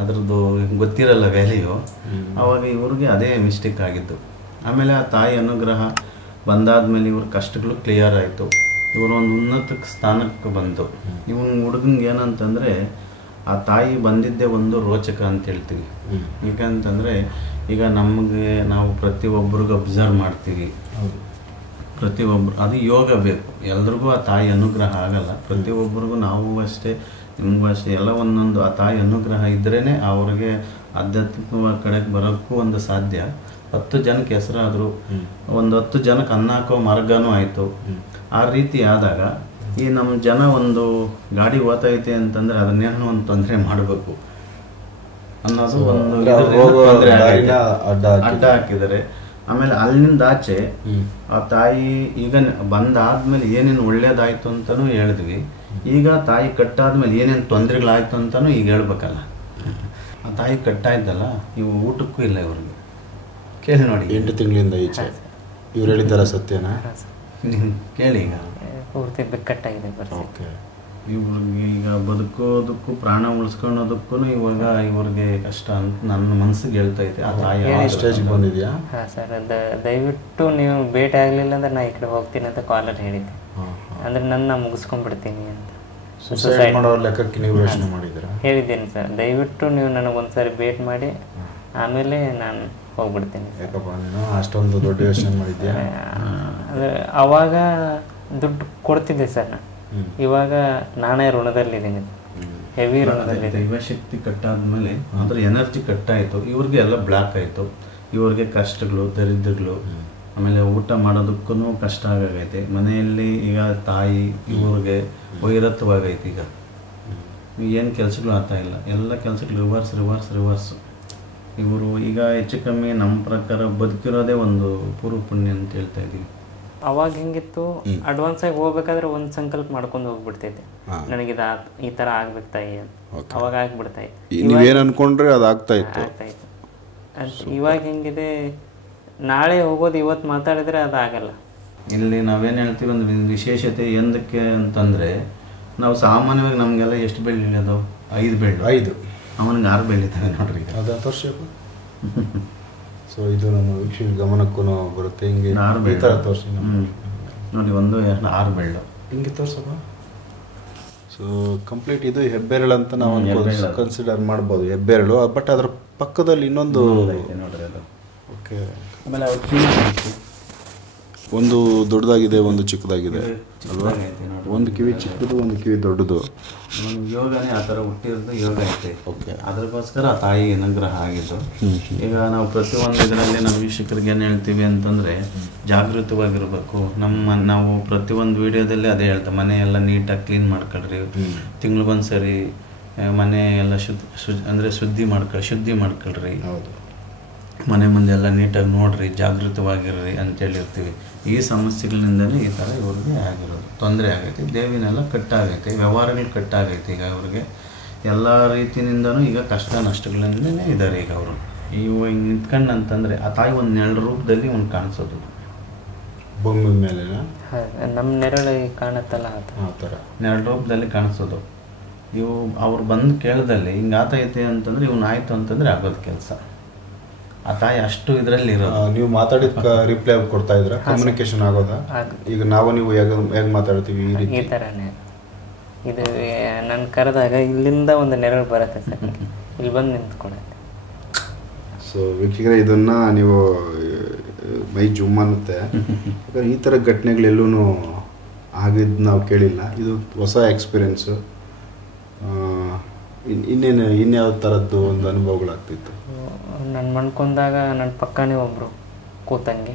ಅದ್ರದ್ದು ಗೊತ್ತಿರಲ್ಲ ವ್ಯಾಲ್ಯೂ, ಆವಾಗ ಇವ್ರಿಗೆ ಅದೇ ಮಿಸ್ಟೇಕ್ ಆಗಿತ್ತು. ಆಮೇಲೆ ಆ ತಾಯಿ ಅನುಗ್ರಹ ಬಂದಾದ್ಮೇಲೆ ಇವ್ರ ಕಷ್ಟಗಳು ಕ್ಲಿಯರ್ ಆಯಿತು. ಇವರು ಒಂದು ಉನ್ನತ ಸ್ಥಾನಕ್ಕೆ ಬಂತು. ಇವನ್ ಹುಡುಗಂಗೆ ಏನಂತಂದರೆ, ಆ ತಾಯಿ ಬಂದಿದ್ದೇ ಒಂದು ರೋಚಕ ಅಂತ ಹೇಳ್ತೀವಿ. ಯಾಕಂತಂದರೆ ಈಗ ನಾವು ಪ್ರತಿಯೊಬ್ಬರಿಗೂ ಅಬ್ಸರ್ವ್ ಮಾಡ್ತೀವಿ, ಪ್ರತಿಯೊಬ್ಬರು ಅದು ಯೋಗ ಬೇಕು. ಎಲ್ರಿಗೂ ಆ ತಾಯಿ ಅನುಗ್ರಹ ಆಗಲ್ಲ. ಪ್ರತಿಯೊಬ್ಬರಿಗೂ ನಾವು ಅಷ್ಟೇ, ನಿಮಗೂ ಅಷ್ಟೇ, ಎಲ್ಲ ಒಂದೊಂದು ಆ ತಾಯಿ ಅನುಗ್ರಹ ಇದ್ರೇ ಅವ್ರಿಗೆ ಆಧ್ಯಾತ್ಮಿಕ ಕಡೆಗೆ ಬರೋಕ್ಕೂ ಒಂದು ಸಾಧ್ಯ. 10 ಜನಕ್ಕೆ ಹೆಸರಾದರು, ಒಂದು 10 ಜನಕ್ಕೆ ಅನ್ನ ಹಾಕೋ ಮಾರ್ಗನೂ ಆಯಿತು. ಆ ರೀತಿ ಆದಾಗ ಈ ನಮ್ಮ ಜನ ಒಂದು ಗಾಡಿ ಓತೈತೆ ಅಂತಂದರೆ ಅದನ್ನೇನೋ ಒಂದು ತೊಂದರೆ ಮಾಡಬೇಕು ಅನ್ನೋದು ಒಂದು ಅಡ್ಡ ಹಾಕಿದ್ದಾರೆ. ಆಮೇಲೆ ಅಲ್ಲಿಂದ ಆಚೆ ಆ ತಾಯಿ ಈಗ ಬಂದಾದ್ಮೇಲೆ ಏನೇನು ಒಳ್ಳೇದಾಯ್ತು ಅಂತಲೂ ಹೇಳಿದ್ವಿ. ಈಗ ತಾಯಿ ಕಟ್ಟಾದ್ಮೇಲೆ ಏನೇನು ತೊಂದರೆಗಳಾಯ್ತು ಅಂತಲೂ ಈಗ ಹೇಳ್ಬೇಕಲ್ಲ. ಆ ತಾಯಿ ಕಟ್ಟಾಯ್ತಲ್ಲ, ಇವು ಊಟಕ್ಕೂ ಇಲ್ಲ ಇವ್ರಿಗೆ. ಕೇಳಿ ನೋಡಿ, 8 ತಿಂಗಳಿಂದ ಈಚೆ ಇವ್ರು ಹೇಳಿದ್ದಾರ ಸತ್ಯನಾ? ಹಾಂ ಸರ್. ನೀವು ಕೇಳಿ ಈಗ ಪೂರ್ತಿ ಬೆಕ್ಕಟ್ಟಾಗಿದೆ ಪರಿಸ್ಥಿತಿ. ಓಕೆ. ಇವ್ರಿಗೆ ಈಗ ಬದುಕೋದಕ್ಕೂ ಪ್ರಾಣ ಉಳಿಸ್ಕೊಳ್ಳೋದಕ್ಕೂ ಇವಾಗ ಇವ್ರಿಗೆ ಕಷ್ಟ ಅಂತ ನನ್ನ ಮನಸ್ಸಿಗೆ ಹೇಳ್ತಾ ಐತೆ. ಆ ತಾಯಿ ಆ ಸ್ಟೇಜ್ಗೆ ಬಂದಿದೆಯಾ? ಹಾಂ ಸರ್. ದಯವಿಟ್ಟು ನೀವು ಭೇಟಿ ಆಗಲಿಲ್ಲ ಅಂದ್ರೆ ನಾ ಈ ಕಡೆ ಹೋಗ್ತೀನಿ ಅಂತ ಕಾಲರ್ ಹೇಳಿದ್ದೆ. ಅಂದರೆ ನನ್ನ ಮುಗಿಸ್ಕೊಂಡ್ಬಿಡ್ತೀನಿ ಅಂತ. ಸುಸೈಡ್ ಮಾಡೋ ಲೆಕ್ಕಕ್ಕೆ ನೀವು ಯೋಚನೆ ಮಾಡಿದ್ದೀರಾ? ಹೇಳಿದ್ದೀನಿ ಸರ್, ದಯವಿಟ್ಟು ನೀವು ನನಗೊಂದು ಸಾರಿ ಭೇಟಿ ಮಾಡಿ ಆಮೇಲೆ ನಾನು ಹೋಗ್ಬಿಡ್ತೀನಿ. ಯಾಕಪ್ಪ ನೀನು ಅಷ್ಟೊಂದು ದೊಡ್ಡ ಯೋಚನೆ ಮಾಡಿದ್ಯಾ? ಅಂದರೆ ಅವಾಗ ದುಡ್ಡು ಕೊಡ್ತಿದ್ದೆ ಸರ್ ನಾನು. ಇವಾಗ ನಾನೇ ಋಣದಲ್ಲಿದ್ದೀನಿ, ಹೆವಿ ಋಣದಲ್ಲಿದೆ. ದೈವಶಕ್ತಿ ಕಟ್ಟಾದ್ಮೇಲೆ ಅದ್ರ ಎನರ್ಜಿ ಕಟ್ಟಾಯಿತು, ಇವ್ರಿಗೆ ಎಲ್ಲ ಬ್ಲಾಕ್ ಆಯಿತು. ಇವ್ರಿಗೆ ಕಷ್ಟಗಳು, ದರಿದ್ರಗಳು, ಆಮೇಲೆ ಊಟ ಮಾಡೋದಕ್ಕೂ ಕಷ್ಟ ಆಗೈತೆ. ಮನೆಯಲ್ಲಿ ಈಗ ತಾಯಿ ಇವ್ರಿಗೆ ವೈರತ್ವವಾಗೈತೆ. ಈಗ ಏನು ಕೆಲಸಗಳು ಆಗ್ತಾ ಇಲ್ಲ, ಎಲ್ಲ ಕೆಲಸಗಳು ರಿವರ್ಸ್. ಇವರು ಈಗ ಹೆಚ್ಚು ಕಮ್ಮಿ ನಮ್ಮ ಪ್ರಕಾರ ಬದುಕಿರೋದೇ ಒಂದು ಪೂರ್ವ ಪುಣ್ಯ ಅಂತ ಹೇಳ್ತಾ ಇದ್ದೀವಿ. ಅವಾಗ ಹೆಂಗಿತ್ತು, ಅಡ್ವಾನ್ಸ್ ಆಗಿ ಹೋಗ್ಬೇಕಾದ್ರೆ ಒಂದು ಸಂಕಲ್ಪ ಮಾಡ್ಕೊಂಡು ಹೋಗ್ಬಿಡ್ತೈತೆ, ನನಗಿದ ಈ ಥರ ಆಗ್ಬೇಕು ತಾಯಿ ಅಂತ. ಅವಾಗ ಆಗ್ಬಿಡ್ತಾಯಿತ್ತು. ನೀವೇನು ಅನ್ಕೊಂಡ್ರೆ ಅದು ಆಗ್ತಾಯಿತ್ತು. ಇವಾಗ ಹೆಂಗಿದೆ, ನಾಳೆ ಹೋಗೋದು ಇವತ್ತು ಮಾತಾಡಿದ್ರೆ ಅದು ಆಗಲ್ಲ. ಇಲ್ಲಿ ನಾವೇನು ಹೇಳ್ತೀವಿ ಒಂದು ವಿಶೇಷತೆ ಎಂದಕ್ಕೆ ಅಂತಂದರೆ, ನಾವು ಸಾಮಾನ್ಯವಾಗಿ ನಮಗೆಲ್ಲ ಎಷ್ಟು ಬೆಳ್ಳಿ ಇಳಿಯೋದು? 5 ಬೆಳ್ಳು. 5. ಅವನಿಗೆ 6 ಬೆಳ್ಳಿದ್ದಾವೆ ನೋಡ್ರಿ. ಅದು ತೋರಿಸಪ್ಪ. ಸೊ ಇದು ನಮ್ಮ ವೀಕ್ಷಕ ಗಮನಕ್ಕೂ ಬರುತ್ತೆ. ಹಿಂಗೆ 6 ಈ ಥರ ತೋರಿಸಿ ನೋಡಿ, 1 2 6 ಬೆಳ್ಳು ಹಿಂಗೆ ತೋರ್ಸಪ್ಪ. ಸೊ ಕಂಪ್ಲೀಟ್ ಇದು ಹೆಬ್ಬೆರಳು ಅಂತ ನಾವು ಕನ್ಸಿಡರ್ ಮಾಡ್ಬೋದು, ಹೆಬ್ಬೆರಳು. ಬಟ್ ಅದ್ರ ಪಕ್ಕದಲ್ಲಿ ಇನ್ನೊಂದು ನೋಡ್ರಿ ಅದು. ಓಕೆ. ಆಮೇಲೆ ಅವ್ರ ಕಿವಿ ಒಂದು ದೊಡ್ಡದಾಗಿದೆ, ಒಂದು ಚಿಕ್ಕದಾಗಿದೆ ಅಲ್ವಾ? ನೋಡ್ರಿ, ಒಂದು ಕಿವಿ ಚಿಕ್ಕದು, ಒಂದು ಕಿವಿ ದೊಡ್ಡದು. ಯೋಗನೇ ಆ ಥರ ಹುಟ್ಟಿರೋದು ಯೋಗ ಐತೆ. ಓಕೆ. ಅದಕ್ಕೋಸ್ಕರ ಆ ತಾಯಿ ಅನುಗ್ರಹ ಆಗಿದ್ದು. ಈಗ ನಾವು ಪ್ರತಿಯೊಂದು ಇದರಲ್ಲಿ ನಮ್ಮ ವೀಕ್ಷಕರಿಗೆ ಏನು ಹೇಳ್ತೀವಿ ಅಂತಂದರೆ, ಜಾಗೃತವಾಗಿರಬೇಕು. ನಾವು ಪ್ರತಿಯೊಂದು ವಿಡಿಯೋದಲ್ಲಿ ಅದೇ ಹೇಳ್ತೇವೆ, ಮನೆಯೆಲ್ಲ ನೀಟಾಗಿ ಕ್ಲೀನ್ ಮಾಡ್ಕೊಳ್ರಿ, ತಿಂಗ್ಳಿಗೊಂದು ಸರಿ ಮನೆ ಎಲ್ಲ ಶುದ್ಧಿ ಮಾಡ್ಕೊಳ್ರಿ. ಹೌದು. ಮನೆ ಮುಂದೆ ಎಲ್ಲ ನೀಟಾಗಿ ನೋಡ್ರಿ, ಜಾಗೃತವಾಗಿರ್ರಿ ಅಂತೇಳಿರ್ತೀವಿ. ಈ ಸಮಸ್ಯೆಗಳಿಂದಲೇ ಈ ಥರ ಇವ್ರಿಗೆ ಆಗಿರೋದು, ತೊಂದರೆ ಆಗೈತೆ. ದೇವಿನೆಲ್ಲ ಕಟ್ಟಾಗೈತೆ, ವ್ಯವಹಾರಗಳು ಕಟ್ಟಾಗೈತೆ. ಈಗ ಅವ್ರಿಗೆ ಎಲ್ಲ ರೀತಿಯಿಂದನೂ ಈಗ ಕಷ್ಟ ನಷ್ಟಗಳಿಂದಲೇ ಇದ್ದಾರೆ. ಈಗ ಅವರು ಇವು ಹಿಂಗೆ ನಿಂತ್ಕೊಂಡು ಅಂತಂದರೆ ಆ ತಾಯಿ ಒಂದು ನೆರಳು ರೂಪದಲ್ಲಿ ಒಂದು ಕಾಣಿಸೋದು ಬೊಂಬೆ ಮೇಲೆ ನಮ್ಮ ನೆರಳು ಕಾಣುತ್ತಲ್ಲ ಆ ಥರ ನೆರಳು ರೂಪದಲ್ಲಿ ಕಾಣಿಸೋದು. ಇವು ಅವ್ರು ಬಂದು ಕೇಳ್ದಲ್ಲಿ ಹಿಂಗೆ ಆತೈತೆ ಅಂತಂದರೆ ಇವನು ಆಯಿತು ಅಂತಂದರೆ ಆಗೋದು ಕೆಲಸ. ಆ ತಾಯಿ ಅಷ್ಟು ಇದರಲ್ಲಿ ಇರೋದು. ನೀವು ಮಾತಾಡಿದ ರಿಪ್ಲೈ ಕೊಡ್ತಾ ಇದ್ರ, ಕಮ್ಯುನಿಕೇಶನ್ ಆಗೋದಾ? ಈಗ ನಾವು ನೀವು ಹೇಗೆ ಮಾತಾಡ್ತೀವಿ ಈ ಥರನೇ. ಇದು ನಾನು ಕರೆದಾಗ ಇಲ್ಲಿಂದ ಒಂದು ನೆರಳು ಬರುತ್ತೆ ಸರ್, ಇಲ್ಲಿ ಬಂದು ನಿಂತ್ಕೊಳುತ್ತೆ. ಸೊ ವೀಕ್ಷಕರೇ, ಇದನ್ನು ನೀವು ಮೈ ಜುಮ್ ಅನ್ನುತ್ತೆ. ಯಾಕಂದರೆ ಈ ಥರ ಘಟನೆಗಳೆಲ್ಲೂ ಆಗಿದ್ದು ನಾವು ಕೇಳಿಲ್ಲ. ಇದು ಹೊಸ ಎಕ್ಸ್ಪೀರಿಯೆನ್ಸು. ಇನ್ಯಾವ ಥರದ್ದು ಒಂದು ಅನುಭವಗಳಾಗ್ತಿತ್ತು? ನಾನು ಮಣ್ಕೊಂಡಾಗ ನನ್ನ ಪಕ್ಕನೇ ಒಬ್ಬರು ಕೂತಂಗೆ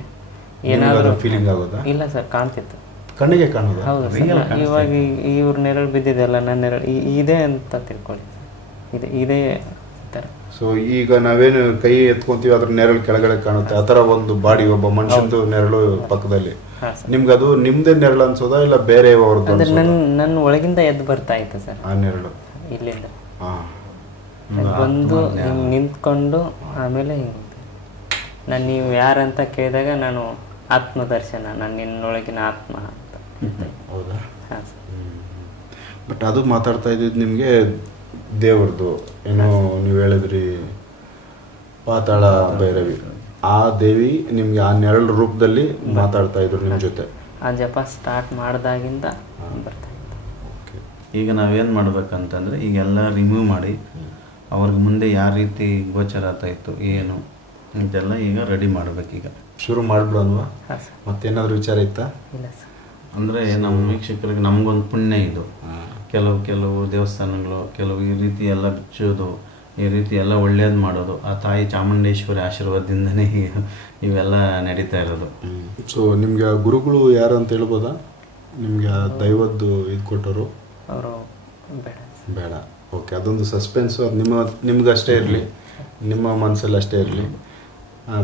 ಏನಾದರೂ ಫೀಲಿಂಗ್ ಆಗೋದಾ? ಇಲ್ಲ ಸರ್, ಕಾಣ್ತಿತ್ತು, ಕಣ್ಣಿಗೆ ಕಾಣೋದು. ಹೌದು ಸರ್. ಇವಾಗ ಇವ್ರ ನೆರಳು ಬಿದ್ದಿದೆಯಲ್ಲ, ನನ್ನ ನೆರಳು ಇದೆ ಅಂತ ತಿಳ್ಕೊಳ್ಳಿ. ಇದೇ ಥರ. ಸೊ ಈಗ ನಾವೇನು ಕೈ ಎತ್ಕೊಂತೀವಿ, ಅದ್ರ ನೆರಳು ಕೆಳಗಡೆ ಕಾಣುತ್ತೆ. ಆ ಥರ ಒಂದು ಬಾಡಿ, ಒಬ್ಬ ಮನುಷ್ಯಂದು ನೆರಳು ಪಕ್ಕದಲ್ಲಿ. ನಿಮ್ಗೆ ಅದು ನಿಮ್ದೇ ನೆರಳು ಅನ್ಸೋದಾ ಇಲ್ಲ ಬೇರೆ ಅವ್ರದ್ದು? ನನ್ನ ಒಳಗಿಂದ ಎದ್ದು ಬರ್ತಾ ಇತ್ತು ಸರ್ ಆ ನೆರಳು ಇಲ್ಲಿಂದ ಬಂದು ಹಿಂಗೆ ನಿಂತ್ಕೊಂಡು. ಆಮೇಲೆ ಹಿಂಗೆ ನಾನು ನೀವು ಯಾರಂತ ಕೇಳಿದಾಗ ನಾನು ಆತ್ಮದರ್ಶನ, ನಾನು ನಿನ್ನೊಳಗಿನ ಆತ್ಮ ಅಂತ. ಹೌದಾ? ಹಾಂ ಸರ್. ಬಟ್ ಅದು ಮಾತಾಡ್ತಾ ಇದ್ದಿದ್ದು ನಿಮಗೆ ದೇವ್ರದ್ದು ಏನೋ ನೀವು ಹೇಳಿದ್ರಿ, ಪಾತಾಳ ಭೈರವಿ. ಆ ದೇವಿ ನಿಮಗೆ ಆ ನೆರಳು ರೂಪದಲ್ಲಿ ಮಾತಾಡ್ತಾ ಇದ್ರು ನಿಮ್ಮ ಜೊತೆ. ಆ ಜಪ ಸ್ಟಾರ್ಟ್ ಮಾಡಿದಾಗಿಂದ ಬರ್ತಾ ಇತ್ತು. ಓಕೆ. ಈಗ ನಾವೇನು ಮಾಡ್ಬೇಕಂತಂದರೆ, ಈಗೆಲ್ಲ ರಿಮೂವ್ ಮಾಡಿ ಅವ್ರಿಗೆ ಮುಂದೆ ಯಾವ ರೀತಿ ಗೋಚರ ಆಗ್ತಾಯಿತ್ತು ಏನು ಇದೆಲ್ಲ ಈಗ ರೆಡಿ ಮಾಡಬೇಕೀಗ. ಶುರು ಮಾಡ್ಬಿಡೋಲ್ವಾ? ಹಾಂ ಸರ್. ಮತ್ತೇನಾದರೂ ವಿಚಾರ ಇತ್ತಾ? ಇಲ್ಲ ಸರ್. ಅಂದರೆ ನಮ್ಮ ವೀಕ್ಷಕರಿಗೆ ನಮಗೊಂದು ಪುಣ್ಯ ಇದು. ಕೆಲವು ದೇವಸ್ಥಾನಗಳು ಕೆಲವು ಈ ರೀತಿ ಎಲ್ಲ ಬಿಚ್ಚೋದು, ಈ ರೀತಿ ಎಲ್ಲ ಒಳ್ಳೇದು ಮಾಡೋದು ಆ ತಾಯಿ ಚಾಮುಂಡೇಶ್ವರಿ ಆಶೀರ್ವಾದದಿಂದನೇ ಇವೆಲ್ಲ ನಡೀತಾ ಇರೋದು. ಸೊ ನಿಮಗೆ ಆ ಗುರುಗಳು ಯಾರು ಅಂತ ಹೇಳ್ಬೋದಾ? ನಿಮಗೆ ಆ ದೈವದ್ದು ಇದು ಕೊಟ್ಟರು? ಅವರು ಬೇಡ. ಓಕೆ, ಅದೊಂದು ಸಸ್ಪೆನ್ಸು. ಅದು ನಿಮ್ಗೆ ಅಷ್ಟೇ ಇರಲಿ, ನಿಮ್ಮ ಮನಸ್ಸಲ್ಲಿ ಅಷ್ಟೇ ಇರಲಿ.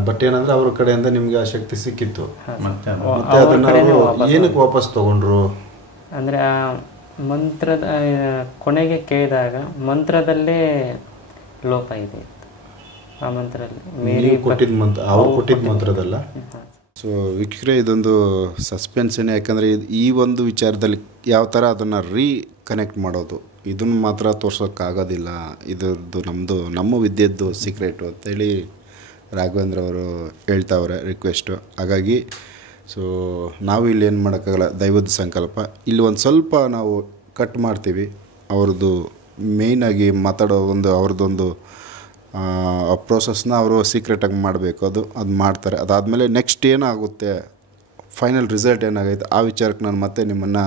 ಬಟ್ ಏನಂದ್ರೆ ಅವ್ರ ಕಡೆಯಿಂದ ನಿಮಗೆ ಆ ಶಕ್ತಿ ಸಿಕ್ಕಿತ್ತು. ಮತ್ತೆ ಅದನ್ನು ಏನಕ್ಕೆ ವಾಪಸ್ ತಗೊಂಡ್ರು? ಅಂದರೆ ಆ ಮಂತ್ರದ ಕೊನೆಗೆ ಕೇಳಿದಾಗ ಮಂತ್ರದಲ್ಲೇ ಲೋಪ ಇದೆ. ಆ ಮಂತ್ರದಲ್ಲಿ ಕೊಟ್ಟಿದ್ದ ಮಂತ್ರ, ಅವ್ರು ಕೊಟ್ಟಿದ್ದ ಮಂತ್ರದಲ್ಲ. ಸೊ ವೀಕ್ಷಕರೇ, ಇದೊಂದು ಸಸ್ಪೆನ್ಸೇ. ಯಾಕಂದರೆ ಈ ಒಂದು ವಿಚಾರದಲ್ಲಿ ಯಾವ ಥರ ಅದನ್ನು ಕನೆಕ್ಟ್ ಮಾಡೋದು, ಇದನ್ನು ಮಾತ್ರ ತೋರ್ಸೋಕ್ಕಾಗೋದಿಲ್ಲ. ಇದರದ್ದು ನಮ್ಮ ವಿದ್ಯೆದ್ದು ಸೀಕ್ರೆಟು ಅಂತೇಳಿ ರಾಘವೇಂದ್ರ ಅವರು ಹೇಳ್ತಾವ್ರೆ ರಿಕ್ವೆಸ್ಟು. ಹಾಗಾಗಿ ಸೊ ನಾವು ಇಲ್ಲಿ ಏನು ಮಾಡೋಕ್ಕಾಗಲ್ಲ, ದೈವದ ಸಂಕಲ್ಪ. ಇಲ್ಲಿ ಒಂದು ಸ್ವಲ್ಪ ನಾವು ಕಟ್ ಮಾಡ್ತೀವಿ. ಅವ್ರದ್ದು ಮೇಯ್ನಾಗಿ ಮಾತಾಡೋ ಅವ್ರದ್ದೊಂದು ಪ್ರೋಸೆಸ್ನ ಅವರು ಸೀಕ್ರೆಟಾಗಿ ಮಾಡಬೇಕು. ಅದು ಮಾಡ್ತಾರೆ. ಅದಾದಮೇಲೆ ನೆಕ್ಸ್ಟ್ ಏನಾಗುತ್ತೆ, ಫೈನಲ್ ರಿಸಲ್ಟ್ ಏನಾಗೈತೆ ಆ ವಿಚಾರಕ್ಕೆ ನಾನು ಮತ್ತೆ ನಿಮ್ಮನ್ನು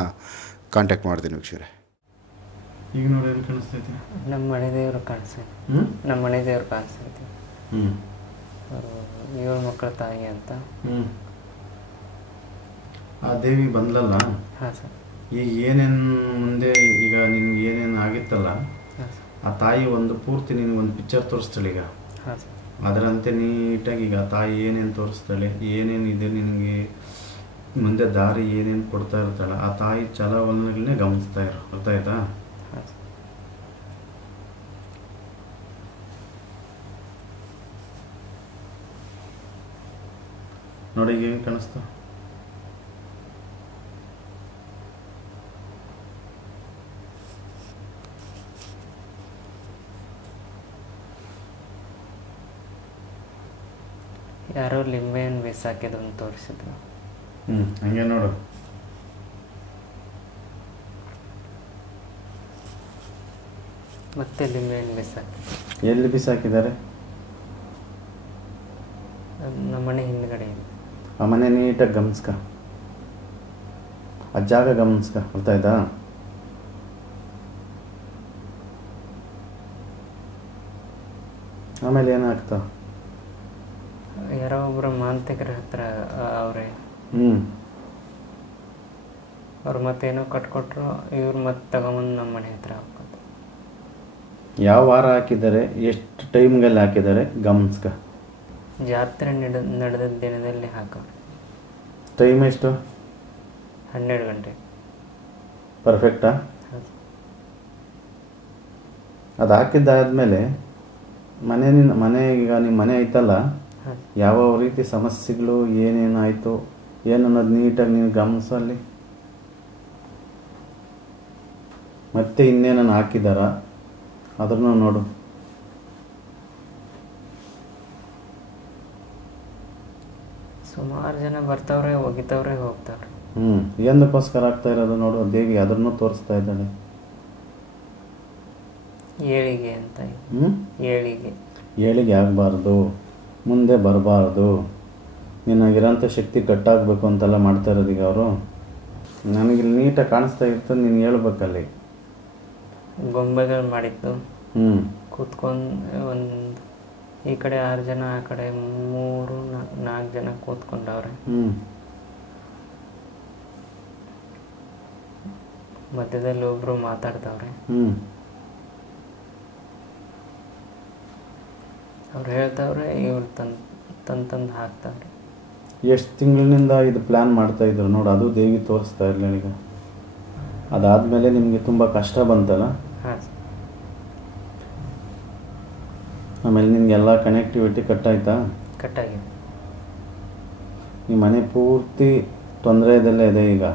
ಕಾಂಟ್ಯಾಕ್ಟ್ ಮಾಡ್ತೀನಿ ವೀಕ್ಷಕರೇ. ಈಗ ನೋಡಿ ಏನು ಕಾಣಿಸ್ತೈತೆ? ನಮ್ಮ ಮನೆ ದೇವರು ಕಾಣಿಸ್ತೈತೆ. ನಮ್ಮ ಮನೆ ದೇವ್ರು ಕಾಣಿಸ್ತೈತೆ. ಇವ್ರ ಮಕ್ಕಳ ತಾಯಿ ಅಂತ. ಆ ದೇವಿ ಬಂದ್ಲಲ್ಲ. ಹಾಂ ಸರ್. ಈಗ ಏನೇನು ಮುಂದೆ ಈಗ ನಿನ್ಗೆ ಏನೇನು ಆಗಿತ್ತಲ್ಲ, ಆ ತಾಯಿ ಒಂದು ಪೂರ್ತಿ ನಿನಗೊಂದು ಪಿಕ್ಚರ್ ತೋರಿಸ್ತಾಳೆ ಈಗ. ಹಾಂ ಸರ್. ಅದರಂತೆ ನೀಟಾಗಿ ಈಗ ಆ ತಾಯಿ ಏನೇನು ತೋರಿಸ್ತಾಳೆ, ಏನೇನು ಇದೆ ನಿನಗೆ ಮುಂದೆ ದಾರಿ ಏನೇನು ಕೊಡ್ತಾ ಇರ್ತಾಳೆ, ಆ ತಾಯಿ ಚಲವಲನೆಗಳನ್ನೇ ಗಮನಿಸ್ತಾ ಇರೋ. ಅರ್ಥ ಆಯ್ತಾ? ನೋಡಿ ಈಗ ಹೆಂಗೆ ಕಾಣಿಸ್ತಾ? ಯಾರೋ ಲಿಂಬೆಯನ್ನು ಬೇಸಾಕಿದ್ದು ಅಂತ ತೋರಿಸಿದ್ರು. ಹಂಗೆ ನೋಡು. ಮತ್ತೆ ಲಿಂಬೆಯನ್ನು ಬೇಸಾಕಿ. ಎಲ್ಲಿ ಬಿಸಾಕಿದ್ದಾರೆ? ನಮ್ಮ ಮನೆ ಹಿಂದ್ಗಡೆ. ಆ ಮನೆ ನೀಟಾಗಿ ಗಮನಿಸ್ಕ, ಆ ಜಾಗ ಗಮನಿಸ್ಕ. ಅರ್ಥ ಆಯ್ತಾ? ಆಮೇಲೆ ಏನಾಗ್ತಾ? ಯಾರೋ ಒಬ್ಬರು ಮಾಂತ್ರಿಕರ ಹತ್ರ ಅವರೇ. ಅವ್ರು ಮತ್ತೇನೋ ಕಟ್ಕೊಟ್ರು, ಇವ್ರು ಮತ್ತೆ ತಗೊಂಬಂದು ನಮ್ಮ ಮನೆ ಹತ್ರ ಹಾಕೋದು. ಯಾವ ವಾರ ಹಾಕಿದ್ದಾರೆ, ಎಷ್ಟು ಟೈಮ್ಗೆಲ್ಲ ಹಾಕಿದ್ದಾರೆ ಗಮನಿಸ್ಕ. ಜಾತ್ರೆ ನಡೆದ ದಿನದಲ್ಲಿ ಹಾಕೋರು. ಟೈಮ್ ಎಷ್ಟು? 12 ಗಂಟೆ. ಪರ್ಫೆಕ್ಟಾ? ಅದು ಹಾಕಿದ್ದಾದ್ಮೇಲೆ ಮನೆ ಈಗ ನಿಮ್ಮ ಮನೆ ಐತಲ್ಲ, ಯಾವ ರೀತಿ ಸಮಸ್ಯೆಗಳು ಏನೇನಾಯಿತು ಏನನ್ನೋದು ನೀಟಾಗಿ ನೀನು ಗಮನಿಸು. ಅಲ್ಲಿ ಮತ್ತೆ ಇನ್ನೇನನ್ನು ಹಾಕಿದಾರ ಅದನ್ನು ನೋಡು. ಸುಮಾರು ಜನ ಬರ್ತಾವ್ರೆ, ಹೋಗಿತವ್ರೆ, ಹೋಗ್ತಾವ್ರೆ. ಏನಕ್ಕೋಸ್ಕರ ಆಗ್ತಾ ಇರೋದು ನೋಡು. ದೇವಿ ಅದನ್ನು ತೋರಿಸ್ತಾ ಇದ್ದಾಳೆ. ಏಳಿಗೆ ಅಂತ. ಏಳಿಗೆ ಆಗಬಾರ್ದು, ಮುಂದೆ ಬರಬಾರ್ದು, ನಿನಗಿರೋಂಥ ಶಕ್ತಿ ಕಟ್ಟಾಗಬೇಕು ಅಂತೆಲ್ಲ ಮಾಡ್ತಾ ಇರೋದು ಈಗ ಅವರು. ನನಗಿಲ್ಲಿ ನೀಟಾಗಿ ಕಾಣಿಸ್ತಾ ಇರ್ತದೆ, ನೀನು ಹೇಳ್ಬೇಕಲ್ಲಿ. ಗೊಂಬೆಗಳು ಮಾಡಿತ್ತು. ಕೂತ್ಕೊಂಡು ಒಂದು ಈ ಕಡೆ 6 ಜನ, ಆ ಕಡೆ 3-4 ಜನ ಕೂತ್ಕೊಂಡವ್ರೆ. ಮಧ್ಯದಲ್ಲಿ ಒಬ್ರು ಮಾತಾಡ್ತಾವ್ರೆ. ಅವ್ರು ಹೇಳ್ತಾವ್ರೆ, ಇವ್ರು ತಂದು ಹಾಕ್ತಾವ್ರೆ. ಎಷ್ಟು ತಿಂಗಳಿನಿಂದ ಇದು ಪ್ಲ್ಯಾನ್ ಮಾಡ್ತಾ ಇದ್ರು ನೋಡು. ಅದು ದೇವಿ ತೋರಿಸ್ತಾ ಇರಲಿಲ್ಲ ಈಗ. ಅದಾದಮೇಲೆ ನಿಮಗೆ ತುಂಬ ಕಷ್ಟ ಬಂತಲ್ಲ. ಹಾಂ. ಆಮೇಲೆ ನಿಮಗೆಲ್ಲ ಕನೆಕ್ಟಿವಿಟಿ ಕಟ್ಟಾಯ್ತಾ? ಕಟ್ಟಾಗಿದೆ. ಈ ಮನೆ ಪೂರ್ತಿ ತೊಂದರೆದಲ್ಲೇ ಇದೆ ಈಗ.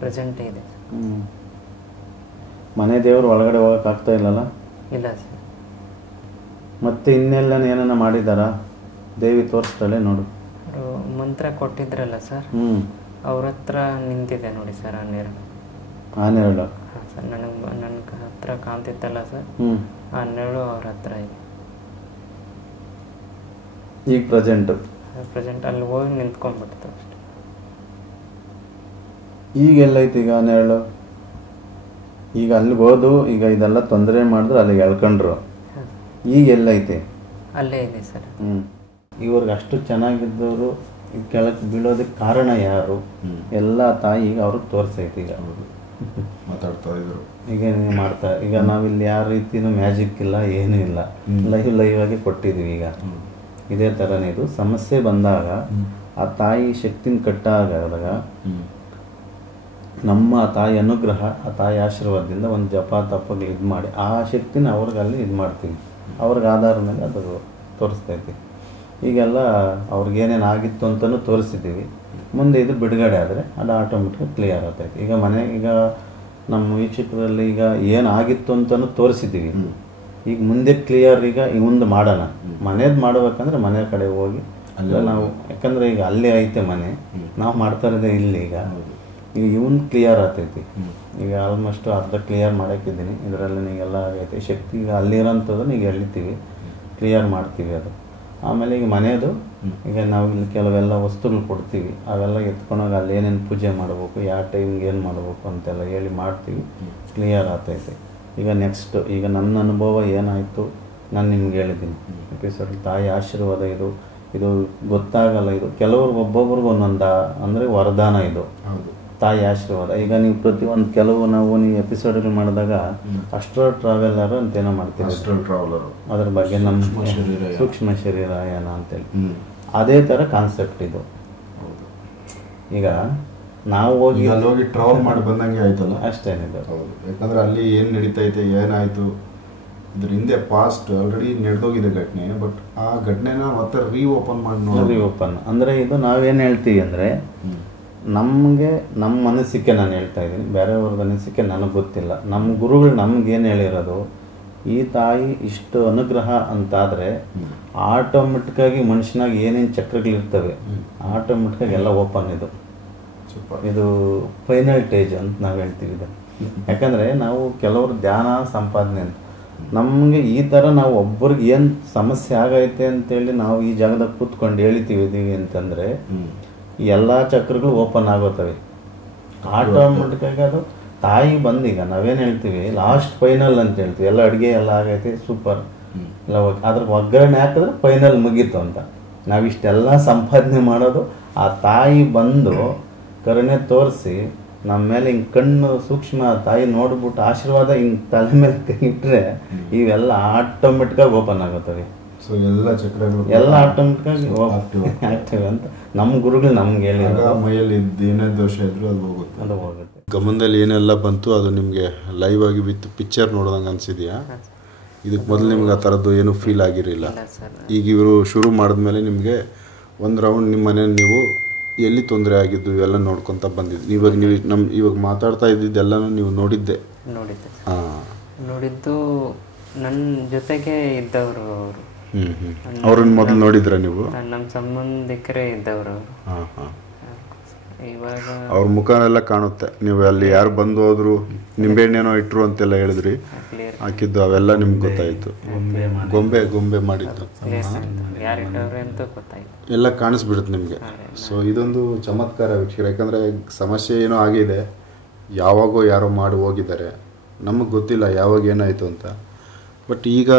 ಪ್ರೆಸೆಂಟ್ ಇದೆ. ಮನೆ ದೇವರು ಒಳಗಡೆ ಹೋಗೋಕ್ಕಾಗ್ತಾ ಇಲ್ಲಲ್ಲ? ಇಲ್ಲ ಸರ್. ಮತ್ತೆ ಇನ್ನೆಲ್ಲ ಏನನ್ನ ಮಾಡಿದಾರಾ? ದೇವಿ ತೋರಿಸ್ತಾಳೆ ನೋಡು. ಮಂತ್ರ ಕೊಟ್ಟಿದ್ರಲ್ಲ ಸರ್, ಅವ್ರ ಹತ್ರ ನಿಂತಿದೆ ನೋಡಿ ಸರ್ ಆ ನೆರಳು. ಆ ನೆರಳು? ಹಾಂ ಸರ್. ನನ್ನ ಹತ್ರ ಕಾಣ್ತಿತ್ತಲ್ಲ ಸರ್, ಆ ನೆರಳು ಅವ್ರ ಹತ್ರ ಇದೆ ಈಗ ಪ್ರೆಸೆಂಟ್. ಅಲ್ಲಿ ಹೋಗಿ ನಿಂತ್ಕೊಂಡ್ಬಿಡ್ತು ಅಷ್ಟೆ. ಈಗ ಎಲ್ಲೈತಿ ಈಗ ನೆರಳು? ಈಗ ಅಲ್ಲಿಗೆ ಹೋದು ಈಗ ಇದೆಲ್ಲ ತೊಂದರೆ ಮಾಡಿದ್ರು ಅಲ್ಲಿಗೆ ಎಳ್ಕೊಂಡ್ರು. ಈಗ ಎಲ್ಲೈತೆ? ಅಲ್ಲೇ ಇದೆ ಸರ್. ಇವ್ರಿಗೆ ಅಷ್ಟು ಚೆನ್ನಾಗಿದ್ದವರು ಕೆಳಕ್ಕೆ ಬೀಳೋದಕ್ಕೆ ಕಾರಣ ಯಾರು? ಎಲ್ಲ ತಾಯಿ ಈಗ ಅವ್ರಿಗೆ ತೋರಿಸೈತಿ. ಈಗ ಮಾತಾಡ್ತಾ ಇದ್ರು, ಈಗ ಮಾಡ್ತಾರೆ. ಈಗ ನಾವಿಲ್ಲಿ ಯಾವ ರೀತಿನೂ ಮ್ಯಾಜಿಕ್ ಇಲ್ಲ, ಏನೂ ಇಲ್ಲ, ಲೈವ್ ಆಗಿ ಕೊಟ್ಟಿದ್ದೀವಿ. ಈಗ ಇದೇ ಥರನೇ ಇದು ಸಮಸ್ಯೆ ಬಂದಾಗ ಆ ತಾಯಿ ಶಕ್ತಿನ ಕಟ್ಟಾದಾಗ ನಮ್ಮ ತಾಯಿ ಅನುಗ್ರಹ, ಆ ತಾಯಿ ಆಶೀರ್ವಾದದಿಂದ ಒಂದು ಜಪ ತಪ್ಪಗಳು ಇದು ಮಾಡಿ ಆ ಶಕ್ತಿನ ಅವ್ರಿಗಲ್ಲಿ ಇದು ಮಾಡ್ತೀವಿ. ಅವ್ರಿಗೆ ಆಧಾರ ಮೇಲೆ ಅದು ತೋರಿಸ್ತೈತಿ. ಈಗೆಲ್ಲ ಅವ್ರಿಗೇನೇನು ಆಗಿತ್ತು ಅಂತಲೂ ತೋರಿಸಿದ್ದೀವಿ. ಮುಂದೆ ಇದು ಬಿಡುಗಡೆ ಆದರೆ ಅದು ಆಟೋಮೆಟಿಕ್ ಕ್ಲಿಯರ್ ಆಗ್ತೈತೆ. ಈಗ ಈಗ ನಮ್ಮ ವೀಕ್ಷಕರಲ್ಲಿ ಈಗ ಏನಾಗಿತ್ತು ಅಂತಲೂ ತೋರಿಸಿದ್ದೀವಿ. ಈಗ ಮುಂದೆ ಕ್ಲಿಯರ್ ಈಗ ಮುಂದೆ ಮಾಡೋಣ. ಮನೇದು ಮಾಡ್ಬೇಕಂದ್ರೆ ಮನೆ ಕಡೆ ಹೋಗಿ ಅಲ್ಲ ನಾವು, ಯಾಕಂದರೆ ಈಗ ಅಲ್ಲೇ ಐತೆ ಮನೆ, ನಾವು ಮಾಡ್ತಾ ಇರೋದೇ ಇಲ್ಲಿ. ಈಗ ಇವನ್ ಕ್ಲಿಯರ್ ಆಗ್ತೈತಿ. ಈಗ ಆಲ್ಮೋಸ್ಟ್ ಅರ್ಧ ಕ್ಲಿಯರ್ ಮಾಡೋಕ್ಕಿದ್ದೀನಿ. ಇದರಲ್ಲಿ ನೀಗೆಲ್ಲ ಆಗೈತೆ ಶಕ್ತಿ. ಈಗ ಅಲ್ಲಿರೋಂಥದ್ದನ್ನು ಈಗ ಎಳಿತೀವಿ, ಕ್ಲಿಯರ್ ಮಾಡ್ತೀವಿ ಅದು. ಆಮೇಲೆ ಈಗ ಮನೆಯದು ಈಗ ನಾವು ಇಲ್ಲಿ ಕೆಲವೆಲ್ಲ ವಸ್ತುಗಳು ಕೊಡ್ತೀವಿ, ಅವೆಲ್ಲ ಎತ್ಕೊಂಡೋಗಿ ಅಲ್ಲಿ ಏನೇನು ಪೂಜೆ ಮಾಡಬೇಕು, ಯಾವ ಟೈಮ್ಗೆ ಏನು ಮಾಡಬೇಕು ಅಂತೆಲ್ಲ ಹೇಳಿ ಮಾಡ್ತೀವಿ, ಕ್ಲಿಯರ್ ಆಗ್ತೈತೆ. ಈಗ ನೆಕ್ಸ್ಟ್ ಈಗ ನನ್ನ ಅನುಭವ ಏನಾಯಿತು ನಾನು ನಿಮ್ಗೆ ಹೇಳಿದ್ದೀನಿ ಎಪಿಸೋಡ್. ತಾಯಿ ಆಶೀರ್ವಾದ ಇದು ಗೊತ್ತಾಗಲ್ಲ. ಇದು ಕೆಲವ್ರಿಗೆ ಒಬ್ಬೊಬ್ರಿಗೆ ಒಂದೊಂದು ಅಂದರೆ ವರದಾನ ಇದು ತಾಯಿ ಆಶೀರ್ವಾದ. ಈಗ ನೀವು ಪ್ರತಿಯೊಂದು ಕೆಲವು ನೀವು ಎಪಿಸೋಡ್ಗಳು ಮಾಡಿದಾಗ ಅಸ್ಟ್ರಲ್ ಟ್ರಾವೆಲರ್ ಅಂತೇನೋ ಮಾಡ್ತೀವಿ, ಅದ್ರ ಬಗ್ಗೆ ನಮ್ಮ ಸೂಕ್ಷ್ಮ ಶರೀರಯಾನ ಅಂತೇಳಿ ಅದೇ ಥರ ಕಾನ್ಸೆಪ್ಟ್ ಇದು. ಈಗ ನಾವು ಹೋಗಿ ಟ್ರಾವೆಲ್ ಮಾಡಿ ಬಂದಂಗೆ ಆಯ್ತಲ್ಲ, ಅಷ್ಟೇನಿದೆ. ಹೌದು, ಯಾಕಂದ್ರೆ ಅಲ್ಲಿ ಏನು ನಡೀತೈತೆ ಏನಾಯಿತು ಇದ್ರ ಹಿಂದೆ ಪಾಸ್ಟ್ ಆಲ್ರೆಡಿ ನಡೆದೋಗಿದೆ ಘಟನೆ, ಬಟ್ ಆ ಘಟನೆನ ಮತ್ತೆ ರೀಓಪನ್ ಅಂದರೆ ಇದು ನಾವೇನು ಹೇಳ್ತೀವಿ ಅಂದರೆ ನಮಗೆ ನಮ್ಮ ಅನಿಸಿಕೆ ನಾನು ಹೇಳ್ತಾ ಇದ್ದೀನಿ, ಬೇರೆಯವ್ರದ್ದು ಅನಿಸಿಕೆ ನನಗೆ ಗೊತ್ತಿಲ್ಲ. ನಮ್ಮ ಗುರುಗಳು ನಮ್ಗೇನು ಹೇಳಿರೋದು, ಈ ತಾಯಿ ಇಷ್ಟು ಅನುಗ್ರಹ ಅಂತಾದರೆ ಆಟೋಮೆಟಿಕ್ಕಾಗಿ ಮನುಷ್ಯನಾಗ ಏನೇನು ಚಕ್ರಗಳಿರ್ತವೆ ಆಟೋಮೆಟಿಕ್ಕಾಗಿ ಎಲ್ಲ ಓಪನ್. ಇದು ಫೈನಲ್ ಸ್ಟೇಜ್ ಅಂತ ನಾವು ಹೇಳ್ತೀವಿ ಇದು. ಯಾಕಂದರೆ ನಾವು ಕೆಲವರು ಧ್ಯಾನ ಸಂಪಾದನೆ ಅಂತ ನಮಗೆ ಈ ಥರ ನಾವು ಒಬ್ಬರಿಗೆ ಏನು ಸಮಸ್ಯೆ ಆಗೈತೆ ಅಂತೇಳಿ ನಾವು ಈ ಜಾಗದಾಗ ಕೂತ್ಕೊಂಡು ಹೇಳ್ತೀವಿ ಅಂತಂದರೆ ಎಲ್ಲ ಚಕ್ರಗಳು ಓಪನ್ ಆಗೋತವೆ ಆಟೋಮೆಟಿಕ್ಕಾಗಿ. ಅದು ತಾಯಿ ಬಂದೀಗ ನಾವೇನು ಹೇಳ್ತೀವಿ ಲಾಸ್ಟ್ ಫೈನಲ್ ಅಂತ ಹೇಳ್ತೀವಿ. ಎಲ್ಲ ಅಡುಗೆ ಎಲ್ಲ ಆಗೈತೆ ಸೂಪರ್ ಎಲ್ಲ ಅದ್ರ ಒಗ್ಗರಣೆ ಹಾಕಿದ್ರೆ ಫೈನಲ್ ಮುಗೀತು ಅಂತ. ನಾವಿಷ್ಟೆಲ್ಲ ಸಂಪಾದನೆ ಮಾಡೋದು ಆ ತಾಯಿ ಬಂದು ಕರುಣೆ ತೋರಿಸಿ ನಮ್ಮ ಮೇಲೆ ಹಿಂಗೆ ಕಣ್ಣು ಸೂಕ್ಷ್ಮ ತಾಯಿ ನೋಡ್ಬಿಟ್ಟು ಆಶೀರ್ವಾದ ಹಿಂಗೆ ತಲೆ ಮೇಲೆ ಕೈ ಇಟ್ಟರೆ ಇವೆಲ್ಲ ಆಟೋಮೆಟಿಕ್ಕಾಗಿ ಓಪನ್ ಆಗುತ್ತವೆ. ಸೊ ಎಲ್ಲ ಚಕ್ರಗಳು ಎಲ್ಲ ಆಟೋಮೆಟಿಕ್ಕಾಗಿ ಆಗ್ತವೆ ಅಂತ ನಮ್ಮ ಗುರುಗಳು ನಮ್ಗೆ ಹೇಳಿದ್ರು. ಮೈಯಲ್ಲಿ ಏನೇ ದೋಷ ಇದ್ರು ಅದು ಹೋಗುತ್ತೆ. ಗಮನದಲ್ಲಿ ಏನೆಲ್ಲ ಬಂತು ಅದು ನಿಮಗೆ ಲೈವ್ ಆಗಿ ವಿತ್ ಪಿಕ್ಚರ್ ನೋಡ್ದಂಗೆ ಅನ್ಸಿದ್ಯಾ? ಇದಕ್ಕೆ ಮೊದಲು ನಿಮ್ಗೆ ಆ ಥರದ್ದು ಏನೂ ಫೀಲ್ ಆಗಿರಲಿಲ್ಲ. ಈಗ ಇವರು ಶುರು ಮಾಡಿದ್ಮೇಲೆ ನಿಮಗೆ ಒಂದು ರೌಂಡ್ ನಿಮ್ಮ ಮನೇಲಿ ನೀವು ಎಲ್ಲಿ ತೊಂದರೆ ಆಗಿದ್ದು ಇವೆಲ್ಲ ನೋಡ್ಕೊತ ಬಂದಿದ್ದು. ಇವಾಗ ಮಾತಾಡ್ತಾ ಇದ್ದಿದ್ದೆಲ್ಲನೂ ನೀವು ನೋಡಿದ್ದೆ? ನೋಡಿದ್ದು ನನ್ನ ಜೊತೆಗೆ ಇದ್ದವರು ಅವರು. ಅವ್ರನ್ನ ಮೊದಲು ನೋಡಿದ್ರ ನೀವು? ನಮ್ಮ ಸಂಬಂಧಿಕರೇ ಇದ್ದವರು. ಇವಾಗ ಅವ್ರ ಮುಖನೆಲ್ಲ ಕಾಣುತ್ತೆ. ನೀವು ಅಲ್ಲಿ ಯಾರು ಬಂದು ಹೋದ್ರು ನಿಂಬೆಹಣ್ಣೇನೋ ಇಟ್ರು ಅಂತೆಲ್ಲ ಹೇಳಿದ್ರಿ, ಹಾಕಿದ್ದು ಅವೆಲ್ಲ ನಿಮ್ಗೆ ಗೊತ್ತಾಯ್ತು. ಗೊಂಬೆ ಮಾಡಿದ್ದು ಎಲ್ಲ ಕಾಣಿಸ್ಬಿಡುತ್ತೆ ನಿಮಗೆ. ಸೊ ಇದೊಂದು ಚಮತ್ಕಾರ ವೀಕ್ಷಕರು. ಯಾಕಂದರೆ ಸಮಸ್ಯೆ ಏನೋ ಆಗಿದೆ, ಯಾವಾಗೋ ಯಾರೋ ಮಾಡಿ ಹೋಗಿದ್ದಾರೆ, ನಮಗೆ ಗೊತ್ತಿಲ್ಲ ಯಾವಾಗ ಏನಾಯಿತು ಅಂತ. ಬಟ್ ಈಗ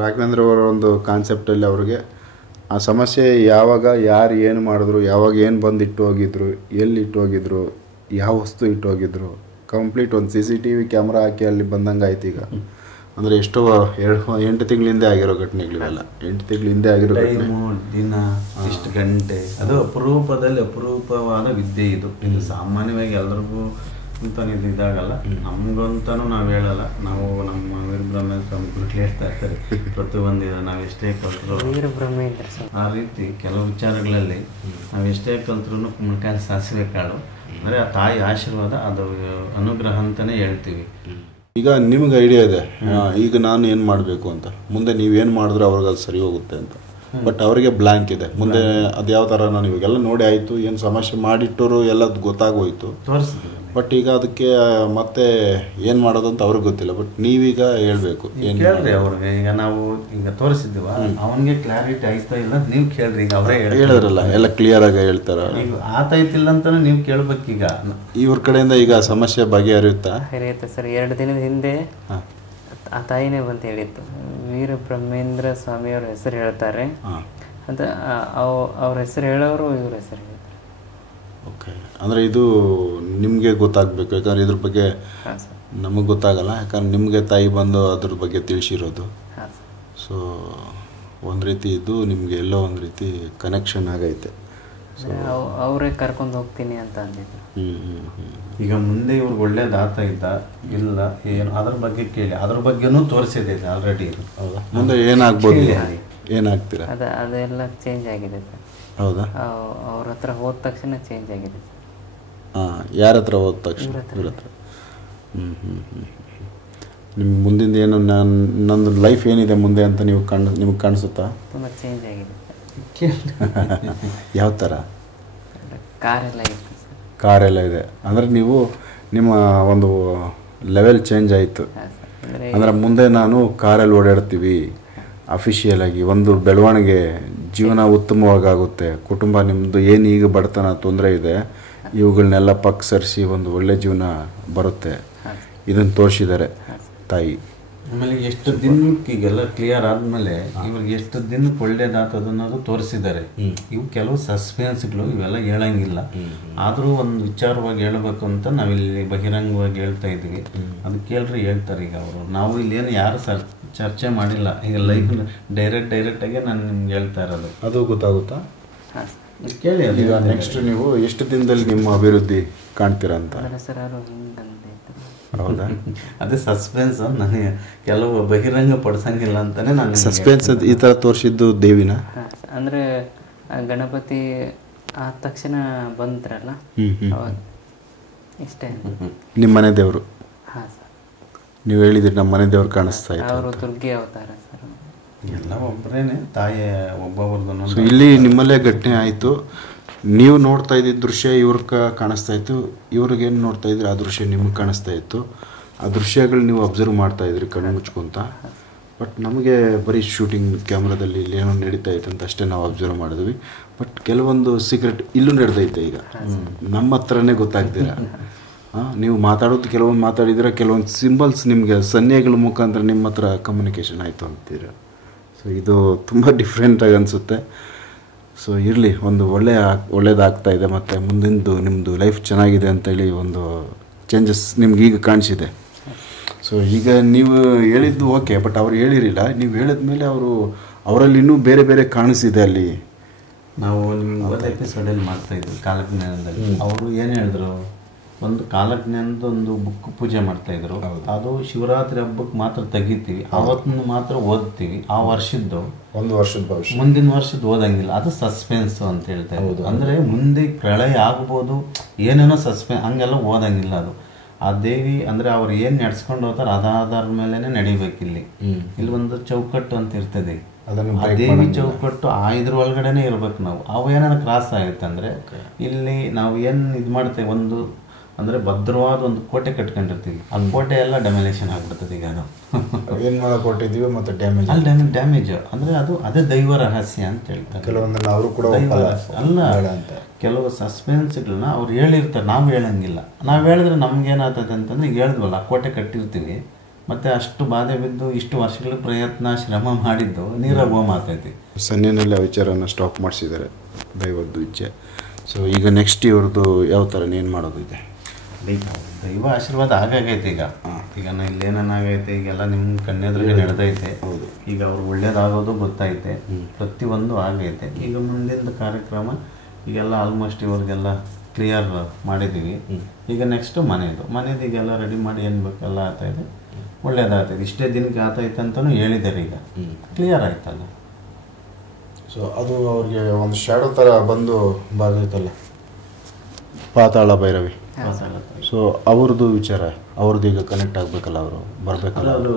ರಾಘವೇಂದ್ರ ಅವರ ಒಂದು ಕಾನ್ಸೆಪ್ಟಲ್ಲಿ ಅವ್ರಿಗೆ ಆ ಸಮಸ್ಯೆ ಯಾವಾಗ ಯಾರು ಏನು ಮಾಡಿದ್ರು, ಯಾವಾಗ ಏನು ಬಂದು ಇಟ್ಟು ಹೋಗಿದ್ರು, ಎಲ್ಲಿ ಇಟ್ಟು ಹೋಗಿದ್ರು, ಯಾವ ವಸ್ತು ಇಟ್ಟು ಹೋಗಿದ್ರು, ಕಂಪ್ಲೀಟ್ ಒಂದು CCTV ಕ್ಯಾಮ್ರಾ ಹಾಕಿ ಅಲ್ಲಿ ಬಂದಂಗೆ ಆಯ್ತು ಈಗ. ಅಂದರೆ ಎಷ್ಟೋ 8 ತಿಂಗಳ ಹಿಂದೆ ಆಗಿರೋ ಘಟನೆಗಳಿವೆಲ್ಲ. 8 ತಿಂಗಳ ಹಿಂದೆ ಆಗಿರೋ ದಿನ ಇಷ್ಟು ಗಂಟೆ ಅದು ಅಪರೂಪವಾದ ವಿದ್ಯೆ ಇದು. ಇದು ಸಾಮಾನ್ಯವಾಗಿ ಎಲ್ರಿಗೂ ಅಂತ ಇದಾಗಲ್ಲ, ನಮಗಂತನೂ ನಾವು ಹೇಳಲ್ಲ. ನಾವು ನಮ್ಮ ವೀರಬ್ರಹ್ಮೇಂದ್ರ ಹೇಳ್ತಾ ಇರ್ತಾರೆ ಪ್ರತಿಯೊಂದು ನಾವು ಎಷ್ಟೇ ಕಲ್ತರು ಆ ರೀತಿ ಕೆಲವು ವಿಚಾರಗಳಲ್ಲಿ ನಾವು ಎಷ್ಟೇ ಕಲ್ತ್ರೂ ಮುನ್ಕಾಲ ಸಾಸಿವೆ ಕಾಳು ಅಂದರೆ ಆ ತಾಯಿ ಆಶೀರ್ವಾದ ಅದು ಅನುಗ್ರಹ ಅಂತಲೇ ಹೇಳ್ತೀವಿ. ಈಗ ನಿಮ್ಗೆ ಐಡಿಯಾ ಇದೆ ಈಗ ನಾನು ಏನು ಮಾಡಬೇಕು ಅಂತ, ಮುಂದೆ ನೀವೇನು ಮಾಡಿದ್ರೆ ಅವ್ರಿಗೆ ಅದು ಸರಿ ಹೋಗುತ್ತೆ ಅಂತ. ಬಟ್ ಅವರಿಗೆ ಬ್ಲ್ಯಾಂಕ್ ಇದೆ ಮುಂದೆ. ಅದು ಯಾವ ಥರ ನಾನು ಇವಾಗೆಲ್ಲ ನೋಡಿ ಆಯಿತು, ಏನು ಸಮಸ್ಯೆ ಮಾಡಿಟ್ಟರು ಎಲ್ಲ ಗೊತ್ತಾಗೋಯ್ತು, ತೋರಿಸ್ತೀವಿ. ಬಟ್ ಈಗ ಅದಕ್ಕೆ ಮತ್ತೆ ಏನು ಮಾಡೋದು ಅಂತ ಅವ್ರಿಗೆ ಗೊತ್ತಿಲ್ಲ. ಬಟ್ ನೀವೀಗ ಹೇಳ್ಬೇಕು, ಏನು ಕೇಳ್ರಿ ಅವ್ರಿಗೆ. ಈಗ ನಾವು ಈಗ ತೋರಿಸಿದ್ದೀವ, ಅವನಿಗೆ ಕ್ಲಾರಿಟಿ ಆಯ್ತಾ ಇಲ್ಲ ಅಂತ ನೀವು ಕೇಳ್ರಿ. ಈಗ ಅವರೇ ಹೇಳಿದ್ರಲ್ಲ ಎಲ್ಲ ಕ್ಲಿಯರ್ ಆಗಿ ಹೇಳ್ತಾರ. ಈಗ ಆತೈತಿಲ್ಲ ಅಂತಾನೆ ನೀವು ಕೇಳ್ಬೇಕೀಗ. ಇವ್ರ ಕಡೆಯಿಂದ ಈಗ ಸಮಸ್ಯೆ ಬಗೆಹರಿಯುತ್ತಾ? ಹರಿಯುತ್ತೆ ಸರ್. 2 ದಿನದ ಹಿಂದೆ ಆ ತಾಯಿನೇ ಬಂತ ಹೇಳಿತ್ತು. ವೀರಬ್ರಹ್ಮೇಂದ್ರ ಸ್ವಾಮಿಯವ್ರ ಹೆಸರು ಹೇಳ್ತಾರೆ, ಅಂತ ಅವ್ರ ಹೆಸರು ಹೇಳೋರು ಇವ್ರ ಹೆಸರು ಹೇಳ್ತಾರೆ. ಓಕೆ, ಅಂದರೆ ಇದು ನಿಮಗೆ ಗೊತ್ತಾಗಬೇಕು. ಯಾಕಂದರೆ ಇದ್ರ ಬಗ್ಗೆ ನಮಗೆ ಗೊತ್ತಾಗಲ್ಲ, ಯಾಕಂದ್ರೆ ನಿಮಗೆ ತಾಯಿ ಬಂದು ಅದ್ರ ಬಗ್ಗೆ ತಿಳಿಸಿರೋದು. ಸೊ ಒಂದು ರೀತಿ ಇದು ನಿಮಗೆ ಎಲ್ಲೋ ಒಂದು ರೀತಿ ಕನೆಕ್ಷನ್ ಆಗೈತೆ. ಅವರೇ ಕರ್ಕೊಂಡು ಹೋಗ್ತೀನಿ ಅಂತ ಅಂದಿದ್ರು. ಈಗ ಮುಂದೆ ಇವ್ರಿಗೆ ಒಳ್ಳೇದಾಗ್ತಾ ಇದ್ದ ಇಲ್ಲ ಏನು ಅದ್ರ ಬಗ್ಗೆ ಕೇಳಿ, ಅದ್ರ ಬಗ್ಗೆನೂ ತೋರಿಸಿದೆ ಆಲ್ರೆಡಿ. ಹೌದಾ? ಮುಂದೆ ಏನಾಗ್ಬೋದು? ಏನಾಗ್ತೀರಾ? ಅದೆಲ್ಲ ಚೇಂಜ್ ಆಗಿದೆ ಸರ್. ಹೌದಾ? ಅವ್ರ ಹತ್ರ ಹೋದ ತಕ್ಷಣ ಚೇಂಜ್ ಆಗಿದೆ ಸರ್. ಹಾಂ, ಯಾರ ಹತ್ರ ಹೋದ ತಕ್ಷಣ? ಇವ್ರ ಹತ್ರ. ನಿಮ್ಗೆ ಮುಂದಿಂದ ಏನು ನಂದು ಲೈಫ್ ಏನಿದೆ ಮುಂದೆ ಅಂತ ನಿಮ್ಗೆ ಕಾಣಿಸುತ್ತಾ? ತುಂಬ ಚೇಂಜ್ ಆಗಿದೆ ಯಾವ ಥರ? ಕಾರೆಲ್ಲ ಇತ್ತು ಸರ್. ಕಾರೆಲ್ಲ ಇದೆ ಅಂದರೆ ನೀವು ನಿಮ್ಮ ಒಂದು ಲೆವೆಲ್ ಚೇಂಜ್ ಆಯಿತು. ಅಂದರೆ ಮುಂದೆ ನಾನು ಕಾರಲ್ಲಿ ಓಡಾಡ್ತೀವಿ ಅಫಿಷಿಯಲಾಗಿ, ಒಂದು ಬೆಳವಣಿಗೆ, ಜೀವನ ಉತ್ತಮವಾಗುತ್ತೆ, ಕುಟುಂಬ ನಿಮ್ಮದು ಏನು ಈಗ ಬಡತನ ತೊಂದರೆ ಇದೆ ಇವುಗಳನ್ನೆಲ್ಲ ಪಕ್ಕ ಸರಿಸಿ ಒಂದು ಒಳ್ಳೆ ಜೀವನ ಬರುತ್ತೆ, ಇದನ್ನು ತೋರಿಸಿದ್ದಾರೆ ತಾಯಿ. ಆಮೇಲೆ ಎಷ್ಟು ದಿನಕ್ಕೆ ಈಗೆಲ್ಲ ಕ್ಲಿಯರ್ ಆದಮೇಲೆ ಇವ್ರಿಗೆ ಎಷ್ಟು ದಿನಕ್ಕೆ ಒಳ್ಳೇದಾಗ್ತದೆ ಅನ್ನೋದು ತೋರಿಸಿದ್ದಾರೆ. ಇವು ಕೆಲವು ಸಸ್ಪೆನ್ಸ್ಗಳು ಇವೆಲ್ಲ ಹೇಳಂಗಿಲ್ಲ, ಆದರೂ ಒಂದು ವಿಚಾರವಾಗಿ ಹೇಳಬೇಕು ಅಂತ ನಾವಿಲ್ಲಿ ಬಹಿರಂಗವಾಗಿ ಹೇಳ್ತಾ ಇದ್ವಿ. ಅದು ಕೇಳ್ರಿ ಹೇಳ್ತಾರೆ ಈಗ ಅವರು. ನಾವು ಇಲ್ಲೇನು ಯಾರು ಚರ್ಚೆ ಮಾಡಿಲ್ಲ, ಈಗ ಲೈಫ್ ಡೈರೆಕ್ಟಾಗಿ ನಾನು ನಿಮ್ಗೆ ಹೇಳ್ತಾ ಇರೋದು. ಅದು ಗೊತ್ತಾಗುತ್ತಾ? ಕೇಳಿ. ಅದು ಈಗ ನೆಕ್ಸ್ಟ್ ನೀವು ಎಷ್ಟು ದಿನದಲ್ಲಿ ನಿಮ್ಮ ಅಭಿವೃದ್ಧಿ ಕಾಣ್ತೀರಾ ಅಂತ? ಸರ್ ಅವರು ಹಿಂಗಂತ ಹೌದಾ? ಅದೇ ಸಸ್ಪೆನ್ಸ್ ನನಗೆ ಕೆಲವು ಬಹಿರಂಗ ಪಡಿಸಂಗಿಲ್ಲ ಅಂತಾನೆ ನಾನು ಸಸ್ಪೆನ್ಸ್ ಈ ಥರ ತೋರಿಸಿದ್ದು ದೇವಿನ. ಅಂದರೆ ಗಣಪತಿ ಆದ ತಕ್ಷಣ ಬಂದ್ರಲ್ಲ ಅವಾಗ ಇಷ್ಟೇ. ನಿಮ್ಮ ಮನೆ ದೇವರು? ಹಾಂ ಸರ್. ನೀವು ಹೇಳಿದ್ರಿ ನಮ್ಮ ಮನೆ ದೇವ್ರು ಕಾಣಿಸ್ತಾ ಇತ್ತು. ಅವರು ದುರ್ಗಿ ಅವತಾರ ಸರ್. ಎಲ್ಲ ಒಬ್ಬರೇನೆ, ತಾಯಿ ಒಬ್ಬೊಬ್ರದ್ದು. ಸೊ ಇಲ್ಲಿ ನಿಮ್ಮಲ್ಲೇ ಘಟನೆ ಆಯಿತು, ನೀವು ನೋಡ್ತಾ ಇದ್ದಿದ್ದ ದೃಶ್ಯ ಇವ್ರಿಗೆ ಕಾಣಿಸ್ತಾ ಇತ್ತು, ಇವ್ರಿಗೇನು ನೋಡ್ತಾ ಇದ್ರಿ ಆ ದೃಶ್ಯ ನಿಮ್ಗೆ ಕಾಣಿಸ್ತಾ ಇತ್ತು. ಆ ದೃಶ್ಯಗಳು ನೀವು ಅಬ್ಸರ್ವ್ ಮಾಡ್ತಾ ಇದ್ರಿ ಕಣ್ಣು ಮುಚ್ಕೊಂತ. ಬಟ್ ನಮಗೆ ಬರೀ ಶೂಟಿಂಗ್ ಕ್ಯಾಮ್ರಾದಲ್ಲಿ ಇಲ್ಲಿ ಏನೋ ನಡೀತಾ ಇತ್ತು ಅಂತ ಅಷ್ಟೇ ನಾವು ಅಬ್ಸರ್ವ್ ಮಾಡಿದ್ವಿ. ಬಟ್ ಕೆಲವೊಂದು ಸೀಕ್ರೆಟ್ ಇಲ್ಲೂ ನಡೆದೈತೆ ಈಗ, ನಮ್ಮ ಹತ್ರನೇ ಗೊತ್ತಾಗ್ತೀರ. ನೀವು ಮಾತಾಡೋದು ಕೆಲವೊಂದು ಮಾತಾಡಿದ್ರೆ, ಕೆಲವೊಂದು ಸಿಂಬಲ್ಸ್ ನಿಮಗೆ ಸನ್ನೆಗಳ ಮುಖಾಂತರ ನಿಮ್ಮ ಹತ್ರ ಕಮ್ಯುನಿಕೇಷನ್ ಆಯಿತು ಅಂತೀರ. ಸೊ ಇದು ತುಂಬ ಡಿಫ್ರೆಂಟಾಗಿ ಅನಿಸುತ್ತೆ. ಸೊ ಇರಲಿ, ಒಂದು ಒಳ್ಳೇದಾಗ್ತಾ ಇದೆ, ಮತ್ತು ಮುಂದಿಂದು ನಿಮ್ಮದು ಲೈಫ್ ಚೆನ್ನಾಗಿದೆ ಅಂತೇಳಿ ಒಂದು ಚೇಂಜಸ್ ನಿಮ್ಗೆ ಈಗ ಕಾಣಿಸಿದೆ. ಸೊ ಈಗ ನೀವು ಹೇಳಿದ್ದು ಓಕೆ, ಬಟ್ ಅವ್ರು ಹೇಳಿರಲಿಲ್ಲ, ನೀವು ಹೇಳಿದ್ಮೇಲೆ ಅವರಲ್ಲಿ ಇನ್ನೂ ಬೇರೆ ಬೇರೆ ಕಾಣಿಸಿದೆ ಅಲ್ಲಿ. ನಾವು ನಿಮ್ಗೆ ಹೋದ ಎಪಿಸೋಡಲ್ಲಿ ಮಾಡ್ತಾಯಿದ್ವಿ ಕಾಲಜ್ಞಾನದಲ್ಲಿ. ಅವರು ಏನು ಹೇಳಿದ್ರು, ಒಂದು ಕಾಲಜ್ಞಾನದ ಒಂದು ಬುಕ್ ಪೂಜೆ ಮಾಡ್ತಾಯಿದ್ರು. ಅದು ಶಿವರಾತ್ರಿ ಹಬ್ಬಕ್ಕೆ ಮಾತ್ರ ತೆಗಿತೀವಿ, ಅವತ್ತನ್ನು ಮಾತ್ರ ಓದ್ತೀವಿ. ಆ ವರ್ಷದ್ದು ಒಂದು ವರ್ಷದ ಭವಿಷ್ಯ, ಮುಂದಿನ ವರ್ಷದ ಓದಂಗಿಲ್ಲ. ಅದು ಸಸ್ಪೆನ್ಸ್ ಅಂತ ಹೇಳ್ತಾ ಇರೋದು. ಅಂದರೆ ಮುಂದೆ ಪ್ರಳಯ ಆಗ್ಬೋದು, ಏನೇನೋ ಹಂಗೆಲ್ಲ ಓದಂಗಿಲ್ಲ. ಅದು ಆ ದೇವಿ ಅಂದರೆ ಅವ್ರು ಏನು ನಡ್ಸ್ಕೊಂಡು ಹೋಗ್ತಾರೆ ಅದಾದ್ರ ಮೇಲೆ ನಡಿಬೇಕು. ಇಲ್ಲಿ ಒಂದು ಚೌಕಟ್ಟು ಅಂತ ಇರ್ತದೆ, ಆ ದೇವಿ ಚೌಕಟ್ಟು ಇದ್ರ ಒಳಗಡೆನೆ ಇರ್ಬೇಕು ನಾವು. ಅವು ಏನಾರ ಕ್ರಾಸ್ ಆಗುತ್ತೆ ಅಂದರೆ ಇಲ್ಲಿ ನಾವು ಏನು ಇದು ಮಾಡ್ತೇವೆ, ಒಂದು ಅಂದರೆ ಭದ್ರವಾದ ಒಂದು ಕೋಟೆ ಕಟ್ಕೊಂಡಿರ್ತೀವಿ, ಆ ಕೋಟೆ ಎಲ್ಲ ಡೆಮೊಲೇಷನ್ ಆಗ್ಬಿಡ್ತದೆ. ಈಗ ನಾವು ಏನು ಮಾಡಕ್ಕೆ ಕೊಟ್ಟಿದ್ದೀವಿ ಮತ್ತು ಡ್ಯಾಮೇಜ್ ಡ್ಯಾಮೇಜ್ ಅಂದರೆ ಅದೇ ದೈವ ರಹಸ್ಯ ಅಂತ ಹೇಳ್ತಾರೆ. ಕೆಲವೊಂದನ್ನು ಅವರು ಕೂಡ ಅಲ್ಲ, ಕೆಲವು ಸಸ್ಪೆನ್ಸ್ಗಳನ್ನ ಅವ್ರು ಹೇಳಿರ್ತಾರೆ, ನಾವು ಹೇಳಂಗಿಲ್ಲ. ನಾವು ಹೇಳಿದ್ರೆ ನಮ್ಗೇನಾಗ್ತದೆ ಅಂತಂದ್ರೆ, ಈಗ ಹೇಳಿದ್ವಲ್ಲ, ಆ ಕೋಟೆ ಕಟ್ಟಿರ್ತೀವಿ, ಮತ್ತು ಅಷ್ಟು ಬಾಧೆ ಬಿದ್ದು ಇಷ್ಟು ವರ್ಷಗಳ ಪ್ರಯತ್ನ ಶ್ರಮ ಮಾಡಿದ್ದು ನೀರಾಗ ಹೋಮ ಆಗ್ತೈತಿ. ಸನ್ನಿನಲ್ಲಿ ಆ ವಿಚಾರನ ಸ್ಟಾಪ್ ಮಾಡಿಸಿದ್ದಾರೆ, ದೈವದ್ದು ಇಚ್ಛೆ. ಸೊ ಈಗ ನೆಕ್ಸ್ಟ್ ಇವ್ರದ್ದು ಯಾವ ಥರ ಏನು ಮಾಡೋದಿದೆ? ದೈವ ಆಶೀರ್ವಾದ ಆಗಾಗೈತೆ. ಈಗ ಇಲ್ಲೇನಾಗೈತೆ, ಈಗೆಲ್ಲ ನಿಮ್ಮ ಕಣ್ಣೆದ್ರಿಗೆ ನಡೆದೈತೆ. ಹೌದು, ಈಗ ಅವ್ರು ಒಳ್ಳೇದಾಗೋದು ಗೊತ್ತೈತೆ, ಪ್ರತಿಯೊಂದು ಆಗೈತೆ. ಈಗ ಮುಂದಿನ ಕಾರ್ಯಕ್ರಮ ಈಗೆಲ್ಲ ಆಲ್ಮೋಸ್ಟ್ ಇವ್ರಿಗೆಲ್ಲ ಕ್ಲಿಯರ್ ಮಾಡಿದ್ದೀವಿ. ಈಗ ನೆಕ್ಸ್ಟು ಮನೆದು ಈಗೆಲ್ಲ ರೆಡಿ ಮಾಡಿ ಏನು ಬೇಕೆಲ್ಲ ಆಗ್ತಾಯಿದೆ, ಒಳ್ಳೇದಾಗ್ತೈತೆ. ಇಷ್ಟೇ ದಿನಕ್ಕೆ ಆಗ್ತೈತೆ ಅಂತಲೂ ಹೇಳಿದ್ದಾರೆ. ಈಗ ಕ್ಲಿಯರ್ ಆಯ್ತಲ್ಲ. ಸೊ ಅದು ಅವ್ರಿಗೆ ಒಂದು ಶ್ಯಾಡೋ ಥರ ಬಂದು ಬಾರ್ದೈತಲ್ಲ, ಪಾತಾಳ ಭೈರವಿ. ಸೊ ಅವ್ರದ್ದು ವಿಚಾರ, ಅವ್ರದ್ದು ಈಗ ಕನೆಕ್ಟ್ ಆಗಬೇಕಲ್ಲ, ಅವರು ಬರಬೇಕಲ್ಲ. ಅದು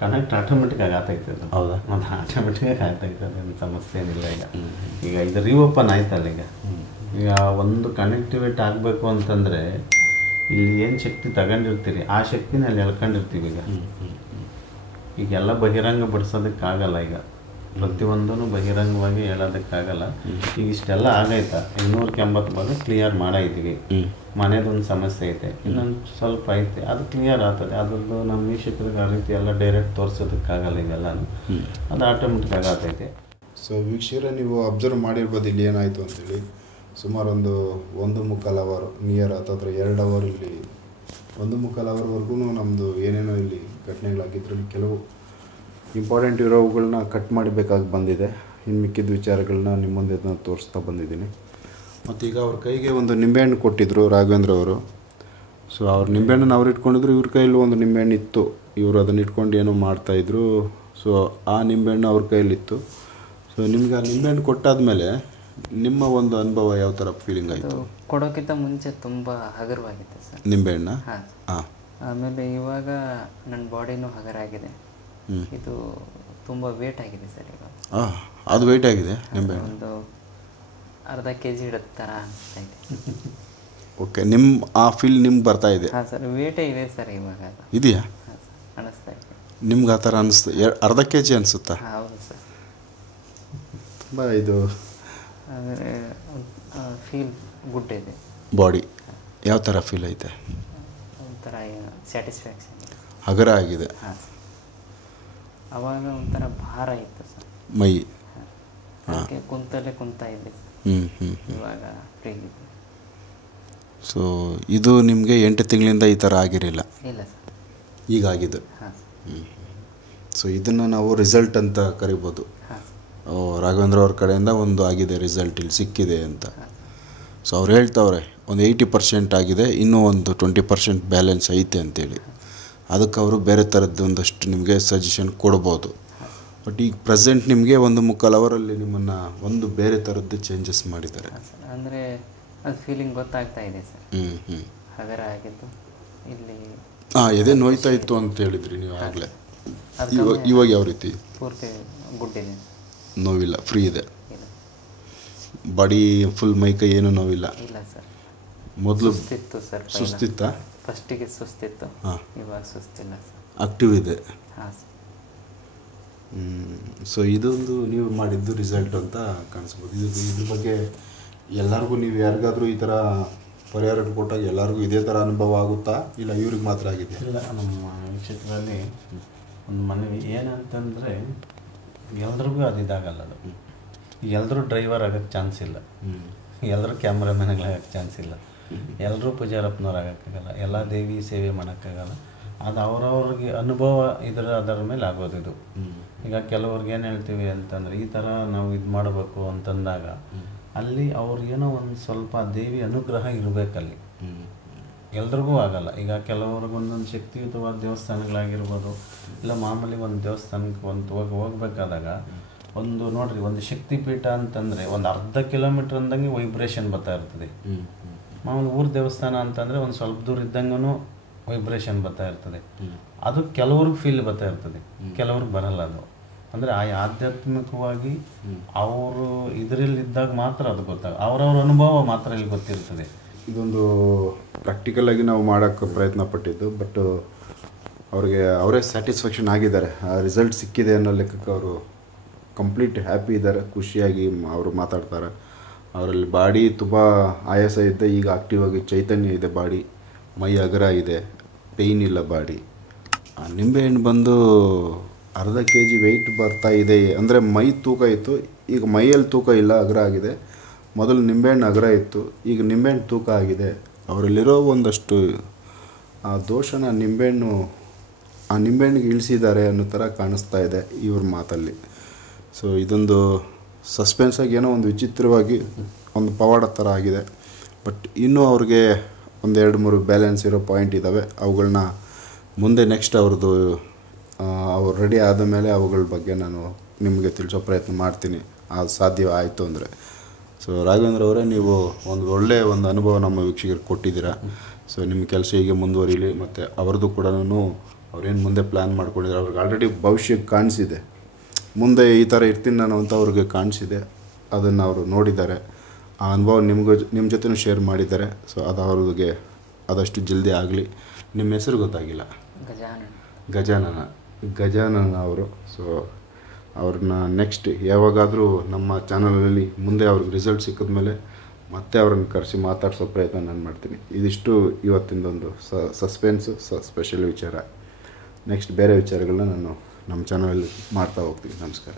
ಕನೆಕ್ಟ್ ಆಟೋಮೆಟಿಕ್ಕಾಗಿ ಆಗ್ತೈತೆ. ಅದು ಹೌದಾ? ಅದು ಆಟೋಮೆಟಿಕ್ಕಾಗಿ ಆಗ್ತೈತೆ, ಅದೇನು ಸಮಸ್ಯೆ ಏನಿಲ್ಲ. ಈಗ ಇದು ರೀಓಪನ್ ಆಯ್ತಲ್ಲ. ಈಗ ಒಂದು ಕನೆಕ್ಟಿವೇಟ್ ಆಗಬೇಕು ಅಂತಂದರೆ ಇಲ್ಲಿ ಏನು ಶಕ್ತಿ ತಗೊಂಡಿರ್ತೀರಿ ಆ ಶಕ್ತಿನ ಅಲ್ಲಿ ಎಳ್ಕೊಂಡಿರ್ತೀವಿ. ಈಗೆಲ್ಲ ಬಹಿರಂಗ ಪಡಿಸೋದಕ್ಕಾಗಲ್ಲ. ಈಗ ಪ್ರತಿಯೊಂದೂ ಬಹಿರಂಗವಾಗಿ ಹೇಳೋದಕ್ಕಾಗಲ್ಲ. ಈಗ ಇಷ್ಟೆಲ್ಲ ಆಗೈತಾ, 290 ಭಾಗ ಕ್ಲಿಯರ್ ಮಾಡಿದ್ದೀವಿ. ಮನೆದೊಂದು ಸಮಸ್ಯೆ ಐತೆ, ಇನ್ನೊಂದು ಸ್ವಲ್ಪ ಐತೆ, ಅದು ಕ್ಲಿಯರ್ ಆಗ್ತದೆ. ಅದ್ರದ್ದು ನಮ್ಮ ವೀಕ್ಷಕರಿಗೆ ಆ ರೀತಿ ಎಲ್ಲ ಡೈರೆಕ್ಟ್ ತೋರಿಸೋದಕ್ಕಾಗಲ್ಲ. ಈಗೆಲ್ಲನೂ ಅದು ಆಟೋಮೆಟಿಕ್ಕಾಗಿ ಆಗ್ತೈತೆ. ಸೊ ವೀಕ್ಷಕರೇ, ನೀವು ಅಬ್ಸರ್ವ್ ಮಾಡಿರ್ಬೋದು ಇಲ್ಲಿ ಏನಾಯಿತು ಅಂತೇಳಿ. ಸುಮಾರು ಒಂದು 1.25 ಅವರ್, ನಿಯರ್ ಅಥವಾ 2 ಅವರ್, ಇಲ್ಲಿ 1.25 ಅವರ್ವರೆಗೂ ನಮ್ಮದು ಏನೇನೋ ಇಲ್ಲಿ ಘಟನೆಗಳಾಗಿದ್ರಲ್ಲಿ ಕೆಲವು ಇಂಪಾರ್ಟೆಂಟ್ ಇರೋವುಗಳನ್ನ ಕಟ್ ಮಾಡಬೇಕಾಗಿ ಬಂದಿದೆ. ಇನ್ನು ಮಿಕ್ಕಿದ ವಿಚಾರಗಳನ್ನ ನಿಮ್ಮ ಮುಂದೆ ನಾನು ತೋರಿಸ್ತಾ ಬಂದಿದ್ದೀನಿ. ಮತ್ತು ಈಗ ಅವ್ರ ಕೈಗೆ ಒಂದು ನಿಂಬೆಹಣ್ಣು ಕೊಟ್ಟಿದ್ದರು ರಾಘವೇಂದ್ರ ಅವರು. ಸೊ ಅವ್ರ ನಿಂಬೆಹಣ್ಣನ್ನು ಅವ್ರು ಇಟ್ಕೊಂಡಿದ್ರು, ಇವ್ರ ಕೈಯಲ್ಲಿ ಒಂದು ನಿಂಬೆಹಣ್ಣು ಇತ್ತು. ಇವರು ಅದನ್ನು ಇಟ್ಕೊಂಡು ಏನೋ ಮಾಡ್ತಾಯಿದ್ರು. ಸೊ ಆ ನಿಂಬೆಹಣ್ಣು ಅವ್ರ ಕೈಲಿತ್ತು. ಸೊ ನಿಮ್ಗೆ ಆ ನಿಂಬೆಹಣ್ಣು ಕೊಟ್ಟಾದ್ಮೇಲೆ ನಿಮ್ಮ ಒಂದು ಅನುಭವ ಯಾವ ಥರ ಫೀಲಿಂಗ್ ಆಯಿತು? ಕೊಡೋಕ್ಕಿಂತ ಮುಂಚೆ ತುಂಬ ಹಗುರವಾಗಿತ್ತು ಸರ್ ನಿಂಬೆಹಣ್ಣ. ಹಾಂ. ಆಮೇಲೆ ಇವಾಗ ನನ್ನ ಬಾಡಿನೂ ಹಗರಾಗಿದೆ. ಇದು ತುಂಬ ವೇಟ್ ಆಗಿದೆ ಸರ್ ಇವಾಗ. ಅದು ವೇಟ್ ಆಗಿದೆ ನಿಂಬೆಹಣ್ಣು? ಒಂದು ಅರ್ಧ kg ಇಡೋ ಥರ ಅನಿಸ್ತಾ ಇದೆ. ಓಕೆ, ನಿಮ್ಮ ಆ ಫೀಲ್ ನಿಮ್ಗೆ ಬರ್ತಾ ಇದೆ? ಹಾಂ ಸರ್, ವೇಟೇ ಇದೆ ಸರ್ ಇವಾಗ. ಇದೆಯಾ? ಹಾಂ ಸರ್, ಅನಿಸ್ತಾ ಇದೆ. ನಿಮ್ಗೆ ಆ ಥರ ಅನಿಸ್ತು? ಅರ್ಧ kg ಅನಿಸುತ್ತಾ? ಹೌದು ಸರ್. ತುಂಬ ಇದು ಆಮೇಲೆ ಫೀಲ್ ಗುಡ್ ಇದೆ. ಬಾಡಿ ಯಾವ ಥರ ಫೀಲ್ ಐತೆ? ಒಂಥರ ಸ್ಯಾಟಿಸ್ಫ್ಯಾಕ್ಷನ್, ಹಗರ ಆಗಿದೆ. ಹಾಂ ಸರ್. ಅವಾಗ ಒಂಥರ ಭಾರ ಇತ್ತು ಸರ್ ಮೈ. ಅದಕ್ಕೆ ಕುಂತಲ್ಲೇ ಕುಂತಾ ಇದೆ ಸರ್. ಇವಾಗ ಫ್ರೀ ಇದೆ. ಸೊ ಇದು ನಿಮಗೆ 8 ತಿಂಗಳಿಂದ ಈ ಥರ ಆಗಿರಲಿಲ್ಲ? ಇಲ್ಲ ಸರ್, ಈಗ ಆಗಿದೆ. ಹಾಂ. ಸೊ ಇದನ್ನು ನಾವು ರಿಸಲ್ಟ್ ಅಂತ ಕರಿಬೋದು. ರಾಘವೇಂದ್ರ ಅವ್ರ ಕಡೆಯಿಂದ ಒಂದು ಆಗಿದೆ ರಿಸಲ್ಟ್, ಇಲ್ಲಿ ಸಿಕ್ಕಿದೆ ಅಂತ. ಸೊ ಅವ್ರು ಹೇಳ್ತವ್ರೆ ಒಂದು 80% ಆಗಿದೆ, ಇನ್ನೂ ಒಂದು 20% ಬ್ಯಾಲೆನ್ಸ್ ಐತೆ ಅಂತೇಳಿ. ಅದಕ್ಕೆ ಅವರು ಬೇರೆ ಥರದ್ದು ಒಂದಷ್ಟು ನಿಮಗೆ ಸಜೆಷನ್ ಕೊಡ್ಬೋದು. ಬಟ್ ಈಗ ಪ್ರೆಸೆಂಟ್ ನಿಮಗೆ 1.25 ಅವರಲ್ಲಿ ನಿಮ್ಮನ್ನು ಒಂದು ಬೇರೆ ಥರದ್ದು ಚೇಂಜಸ್ ಮಾಡಿದ್ದಾರೆ. ಅಂದರೆ ಅದು ಫೀಲಿಂಗ್ ಗೊತ್ತಾಗ್ತಾ ಇದೆ ಸರ್. ಹಗರ ಆಗಿದ್ದು ಇಲ್ಲಿ ಎದೆ ನೋಯ್ತಾ ಇತ್ತು ಅಂತ ಹೇಳಿದ್ರಿ ನೀವು ಆಗಲೇ. ಇವಾಗ ಯಾವ ರೀತಿ? ಪೂರ್ತಿ ಗುಡ್ ಇದೆ, ನೋವಿಲ್ಲ, ಫ್ರೀ ಇದೆ, ಬಾಡಿ ಫುಲ್ ಮೈಕೈ ಏನು ನೋವಿಲ್ಲ? ಇಲ್ಲ ಸರ್. ಮೊದಲು ಸುಸ್ತಿತ್ತು ಸರ್, ಸುಸ್ತಿತ್ತಾ? ಫಸ್ಟಿಗೆ ಸುಸ್ತಿತ್ತು, ಇವಾಗ ಸುಸ್ತಿಲ್ಲ ಸರ್, ಆಕ್ಟಿವ್ ಇದೆ. ಹಾಂ ಸರ್. ಸೊ ಇದೊಂದು ನೀವು ಮಾಡಿದ್ದು ರಿಸಲ್ಟ್ ಅಂತ ಕಾಣಿಸ್ಬೋದು. ಇದ್ರ ಬಗ್ಗೆ ಎಲ್ಲರಿಗೂ, ನೀವು ಯಾರಿಗಾದರೂ ಈ ಥರ ಪರಿಹಾರ ಕೊಟ್ಟಾಗ ಎಲ್ಲರಿಗೂ ಇದೇ ಥರ ಅನುಭವ ಆಗುತ್ತಾ, ಇಲ್ಲ ಇವ್ರಿಗೆ ಮಾತ್ರ ಆಗಿದೆ? ಇಲ್ಲ, ನಮ್ಮ ಕ್ಷೇತ್ರದಲ್ಲಿ ಒಂದು ಮನವಿ ಏನಂತಂದರೆ ಎಲ್ರಿಗೂ ಅದು ಇದಾಗಲ್ಲ. ಅದು ಎಲ್ಲರೂ ಡ್ರೈವರ್ ಆಗೋಕ್ಕೆ ಚಾನ್ಸ್ ಇಲ್ಲ, ಎಲ್ಲರೂ ಕ್ಯಾಮ್ರಾಮನ್ಗಳಾಗಕ್ಕೆ ಚಾನ್ಸ್ ಇಲ್ಲ, ಎಲ್ಲರೂ ಪೂಜಾರಪ್ಪನವ್ರು ಆಗೋಕ್ಕಾಗಲ್ಲ, ಎಲ್ಲ ದೇವಿ ಸೇವೆ ಮಾಡೋಕ್ಕಾಗಲ್ಲ. ಅದು ಅವ್ರವ್ರಿಗೆ ಅನುಭವ ಅದರ ಮೇಲೆ ಆಗೋದು. ಇದು ಈಗ ಕೆಲವ್ರಿಗೆ ಏನು ಹೇಳ್ತೀವಿ ಅಂತಂದರೆ, ಈ ಥರ ನಾವು ಇದು ಮಾಡಬೇಕು ಅಂತಂದಾಗ ಅಲ್ಲಿ ಅವ್ರಿಗೇನೋ ಒಂದು ಸ್ವಲ್ಪ ದೇವಿ ಅನುಗ್ರಹ ಇರಬೇಕಲ್ಲಿ. ಎಲ್ರಿಗೂ ಆಗಲ್ಲ. ಈಗ ಕೆಲವ್ರಿಗೆ ಒಂದೊಂದು ಶಕ್ತಿಯುತವಾದ ದೇವಸ್ಥಾನಗಳಾಗಿರ್ಬೋದು, ಇಲ್ಲ ಮಾಮೂಲಿ ಒಂದು ದೇವಸ್ಥಾನಕ್ಕೆ ಹೋಗ್ಬೇಕಾದಾಗ ಒಂದು ನೋಡ್ರಿ, ಒಂದು ಶಕ್ತಿಪೀಠ ಅಂತಂದರೆ ಒಂದು ಅರ್ಧ ಕಿಲೋಮೀಟ್ರ್ ಅಂದಂಗೆ ವೈಬ್ರೇಷನ್ ಬರ್ತಾ ಇರ್ತದೆ. ಮಾಮೂಲಿ ಊರ ದೇವಸ್ಥಾನ ಅಂತಂದರೆ ಒಂದು ಸ್ವಲ್ಪ ದೂರ ಇದ್ದಂಗೂ ವೈಬ್ರೇಷನ್ ಬರ್ತಾ ಇರ್ತದೆ. ಅದು ಕೆಲವ್ರಿಗೆ ಫೀಲ್ ಬರ್ತಾ ಇರ್ತದೆ, ಕೆಲವ್ರಿಗೆ ಬರಲ್ಲ. ಅದು ಅಂದರೆ ಆಧ್ಯಾತ್ಮಿಕವಾಗಿ ಅವರು ಇದರಲ್ಲಿದ್ದಾಗ ಮಾತ್ರ ಅದು ಗೊತ್ತಾಗ, ಅವ್ರವ್ರ ಅನುಭವ ಮಾತ್ರ ಇಲ್ಲಿ ಗೊತ್ತಿರ್ತದೆ. ಇದೊಂದು ಪ್ರಾಕ್ಟಿಕಲಾಗಿ ನಾವು ಮಾಡೋಕ್ಕೆ ಪ್ರಯತ್ನ ಪಟ್ಟಿದ್ದು, ಬಟ್ ಅವ್ರಿಗೆ ಅವರೇ ಸ್ಯಾಟಿಸ್ಫ್ಯಾಕ್ಷನ್ ಆಗಿದ್ದಾರೆ. ಆ ರಿಸಲ್ಟ್ ಸಿಕ್ಕಿದೆ ಅನ್ನೋ ಲೆಕ್ಕಕ್ಕೆ ಅವರು ಕಂಪ್ಲೀಟ್ ಹ್ಯಾಪಿ ಇದ್ದಾರೆ, ಖುಷಿಯಾಗಿ ಅವರು ಮಾತಾಡ್ತಾರೆ. ಅವರಲ್ಲಿ ಬಾಡಿ ತುಂಬ ಆಯಾಸ ಇದೆ, ಈಗ ಆಕ್ಟಿವ್ ಆಗಿ ಚೈತನ್ಯ ಇದೆ, ಬಾಡಿ ಮೈ ಅಗರ ಇದೆ, ಪೇಯ್ನ್ ಇಲ್ಲ ಬಾಡಿ. ನಿಂಬೆಹಣ್ಣು ಬಂದು ಅರ್ಧ kg ವೆಯ್ಟ್ ಬರ್ತಾ ಇದೆ ಅಂದರೆ ಮೈ ತೂಕ ಇತ್ತು, ಈಗ ಮೈಯಲ್ಲಿ ತೂಕ ಇಲ್ಲ, ಅಗರ ಆಗಿದೆ. ಮೊದಲು ನಿಂಬೆಹಣ್ಣು ಅಗರ ಇತ್ತು, ಈಗ ನಿಂಬೆಹಣ್ಣು ತೂಕ ಆಗಿದೆ. ಅವರಲ್ಲಿರೋ ಒಂದಷ್ಟು ಆ ದೋಷನ ನಿಂಬೆಹಣ್ಣಿಗೆ ಇಳಿಸಿದ್ದಾರೆ ಅನ್ನೋ ಥರ ಕಾಣಿಸ್ತಾ ಇದೆ ಇವ್ರ ಮಾತಲ್ಲಿ. ಸೊ ಇದೊಂದು ಸಸ್ಪೆನ್ಸಾಗಿ ಏನೋ ಒಂದು ವಿಚಿತ್ರವಾಗಿ ಒಂದು ಪವಾಡ ಥರ ಆಗಿದೆ. ಬಟ್ ಇನ್ನೂ ಅವ್ರಿಗೆ 1-2-3 ಬ್ಯಾಲೆನ್ಸ್ ಇರೋ ಪಾಯಿಂಟ್ ಇದ್ದಾವೆ. ಅವುಗಳನ್ನ ಮುಂದೆ ನೆಕ್ಸ್ಟ್ ಅವ್ರದ್ದು ಅವ್ರು ರೆಡಿ ಆದ ಮೇಲೆ ಅವುಗಳ ಬಗ್ಗೆ ನಾನು ನಿಮಗೆ ತಿಳಿಸೋ ಪ್ರಯತ್ನ ಮಾಡ್ತೀನಿ, ಅದು ಸಾಧ್ಯ ಆಯಿತು ಅಂದರೆ. ಸೊ ರಾಘವೇಂದ್ರ ಅವರೇ, ನೀವು ಒಂದು ಒಳ್ಳೆಯ ಒಂದು ಅನುಭವ ನಮ್ಮ ವೀಕ್ಷಕರಿಗೆ ಕೊಟ್ಟಿದ್ದೀರಾ. ಸೊ ನಿಮ್ಮ ಕೆಲಸ ಹೀಗೆ ಮುಂದುವರಿಲಿ. ಮತ್ತು ಅವ್ರದ್ದು ಕೂಡ ಅವ್ರೇನು ಮುಂದೆ ಪ್ಲ್ಯಾನ್ ಮಾಡ್ಕೊಂಡಿದ್ದಾರೆ, ಅವ್ರಿಗೆ ಆಲ್ರೆಡಿ ಭವಿಷ್ಯಕ್ಕೆ ಕಾಣಿಸಿದೆ, ಮುಂದೆ ಈ ಥರ ಇರ್ತೀನಿ ನಾನು ಅಂತ ಅವ್ರಿಗೆ ಕಾಣಿಸಿದೆ. ಅದನ್ನು ಅವರು ನೋಡಿದ್ದಾರೆ, ಆ ಅನುಭವ ನಿಮ್ಮ ಜೊತೆನೂ ಶೇರ್ ಮಾಡಿದ್ದಾರೆ. ಸೊ ಅದು ಅವ್ರಿಗೆ ಆದಷ್ಟು ಜಲ್ದಿ ಆಗಲಿ. ನಿಮ್ಮ ಹೆಸರು ಗೊತ್ತಾಗಿಲ್ಲ? ಗಜಾನನ ಅವರು. ಸೊ ಅವ್ರನ್ನ ನೆಕ್ಸ್ಟ್ ಯಾವಾಗಾದರೂ ನಮ್ಮ ಚಾನಲಲ್ಲಿ ಮುಂದೆ ಅವ್ರಿಗೆ ರಿಸಲ್ಟ್ ಸಿಕ್ಕಿದ ಮೇಲೆ ಮತ್ತೆ ಅವ್ರನ್ನ ಕರೆಸಿ ಮಾತಾಡಿಸೋ ಪ್ರಯತ್ನ ನಾನು ಮಾಡ್ತೀನಿ. ಇದಿಷ್ಟು ಇವತ್ತಿಂದೊಂದು ಸಸ್ಪೆನ್ಸು ಸ್ಪೆಷಲ್ ವಿಚಾರ. ನೆಕ್ಸ್ಟ್ ಬೇರೆ ವಿಚಾರಗಳನ್ನ ನಾನು ನಮ್ಮ ಚಾನಲಲ್ಲಿ ಮಾಡ್ತಾ ಹೋಗ್ತೀನಿ. ನಮಸ್ಕಾರ.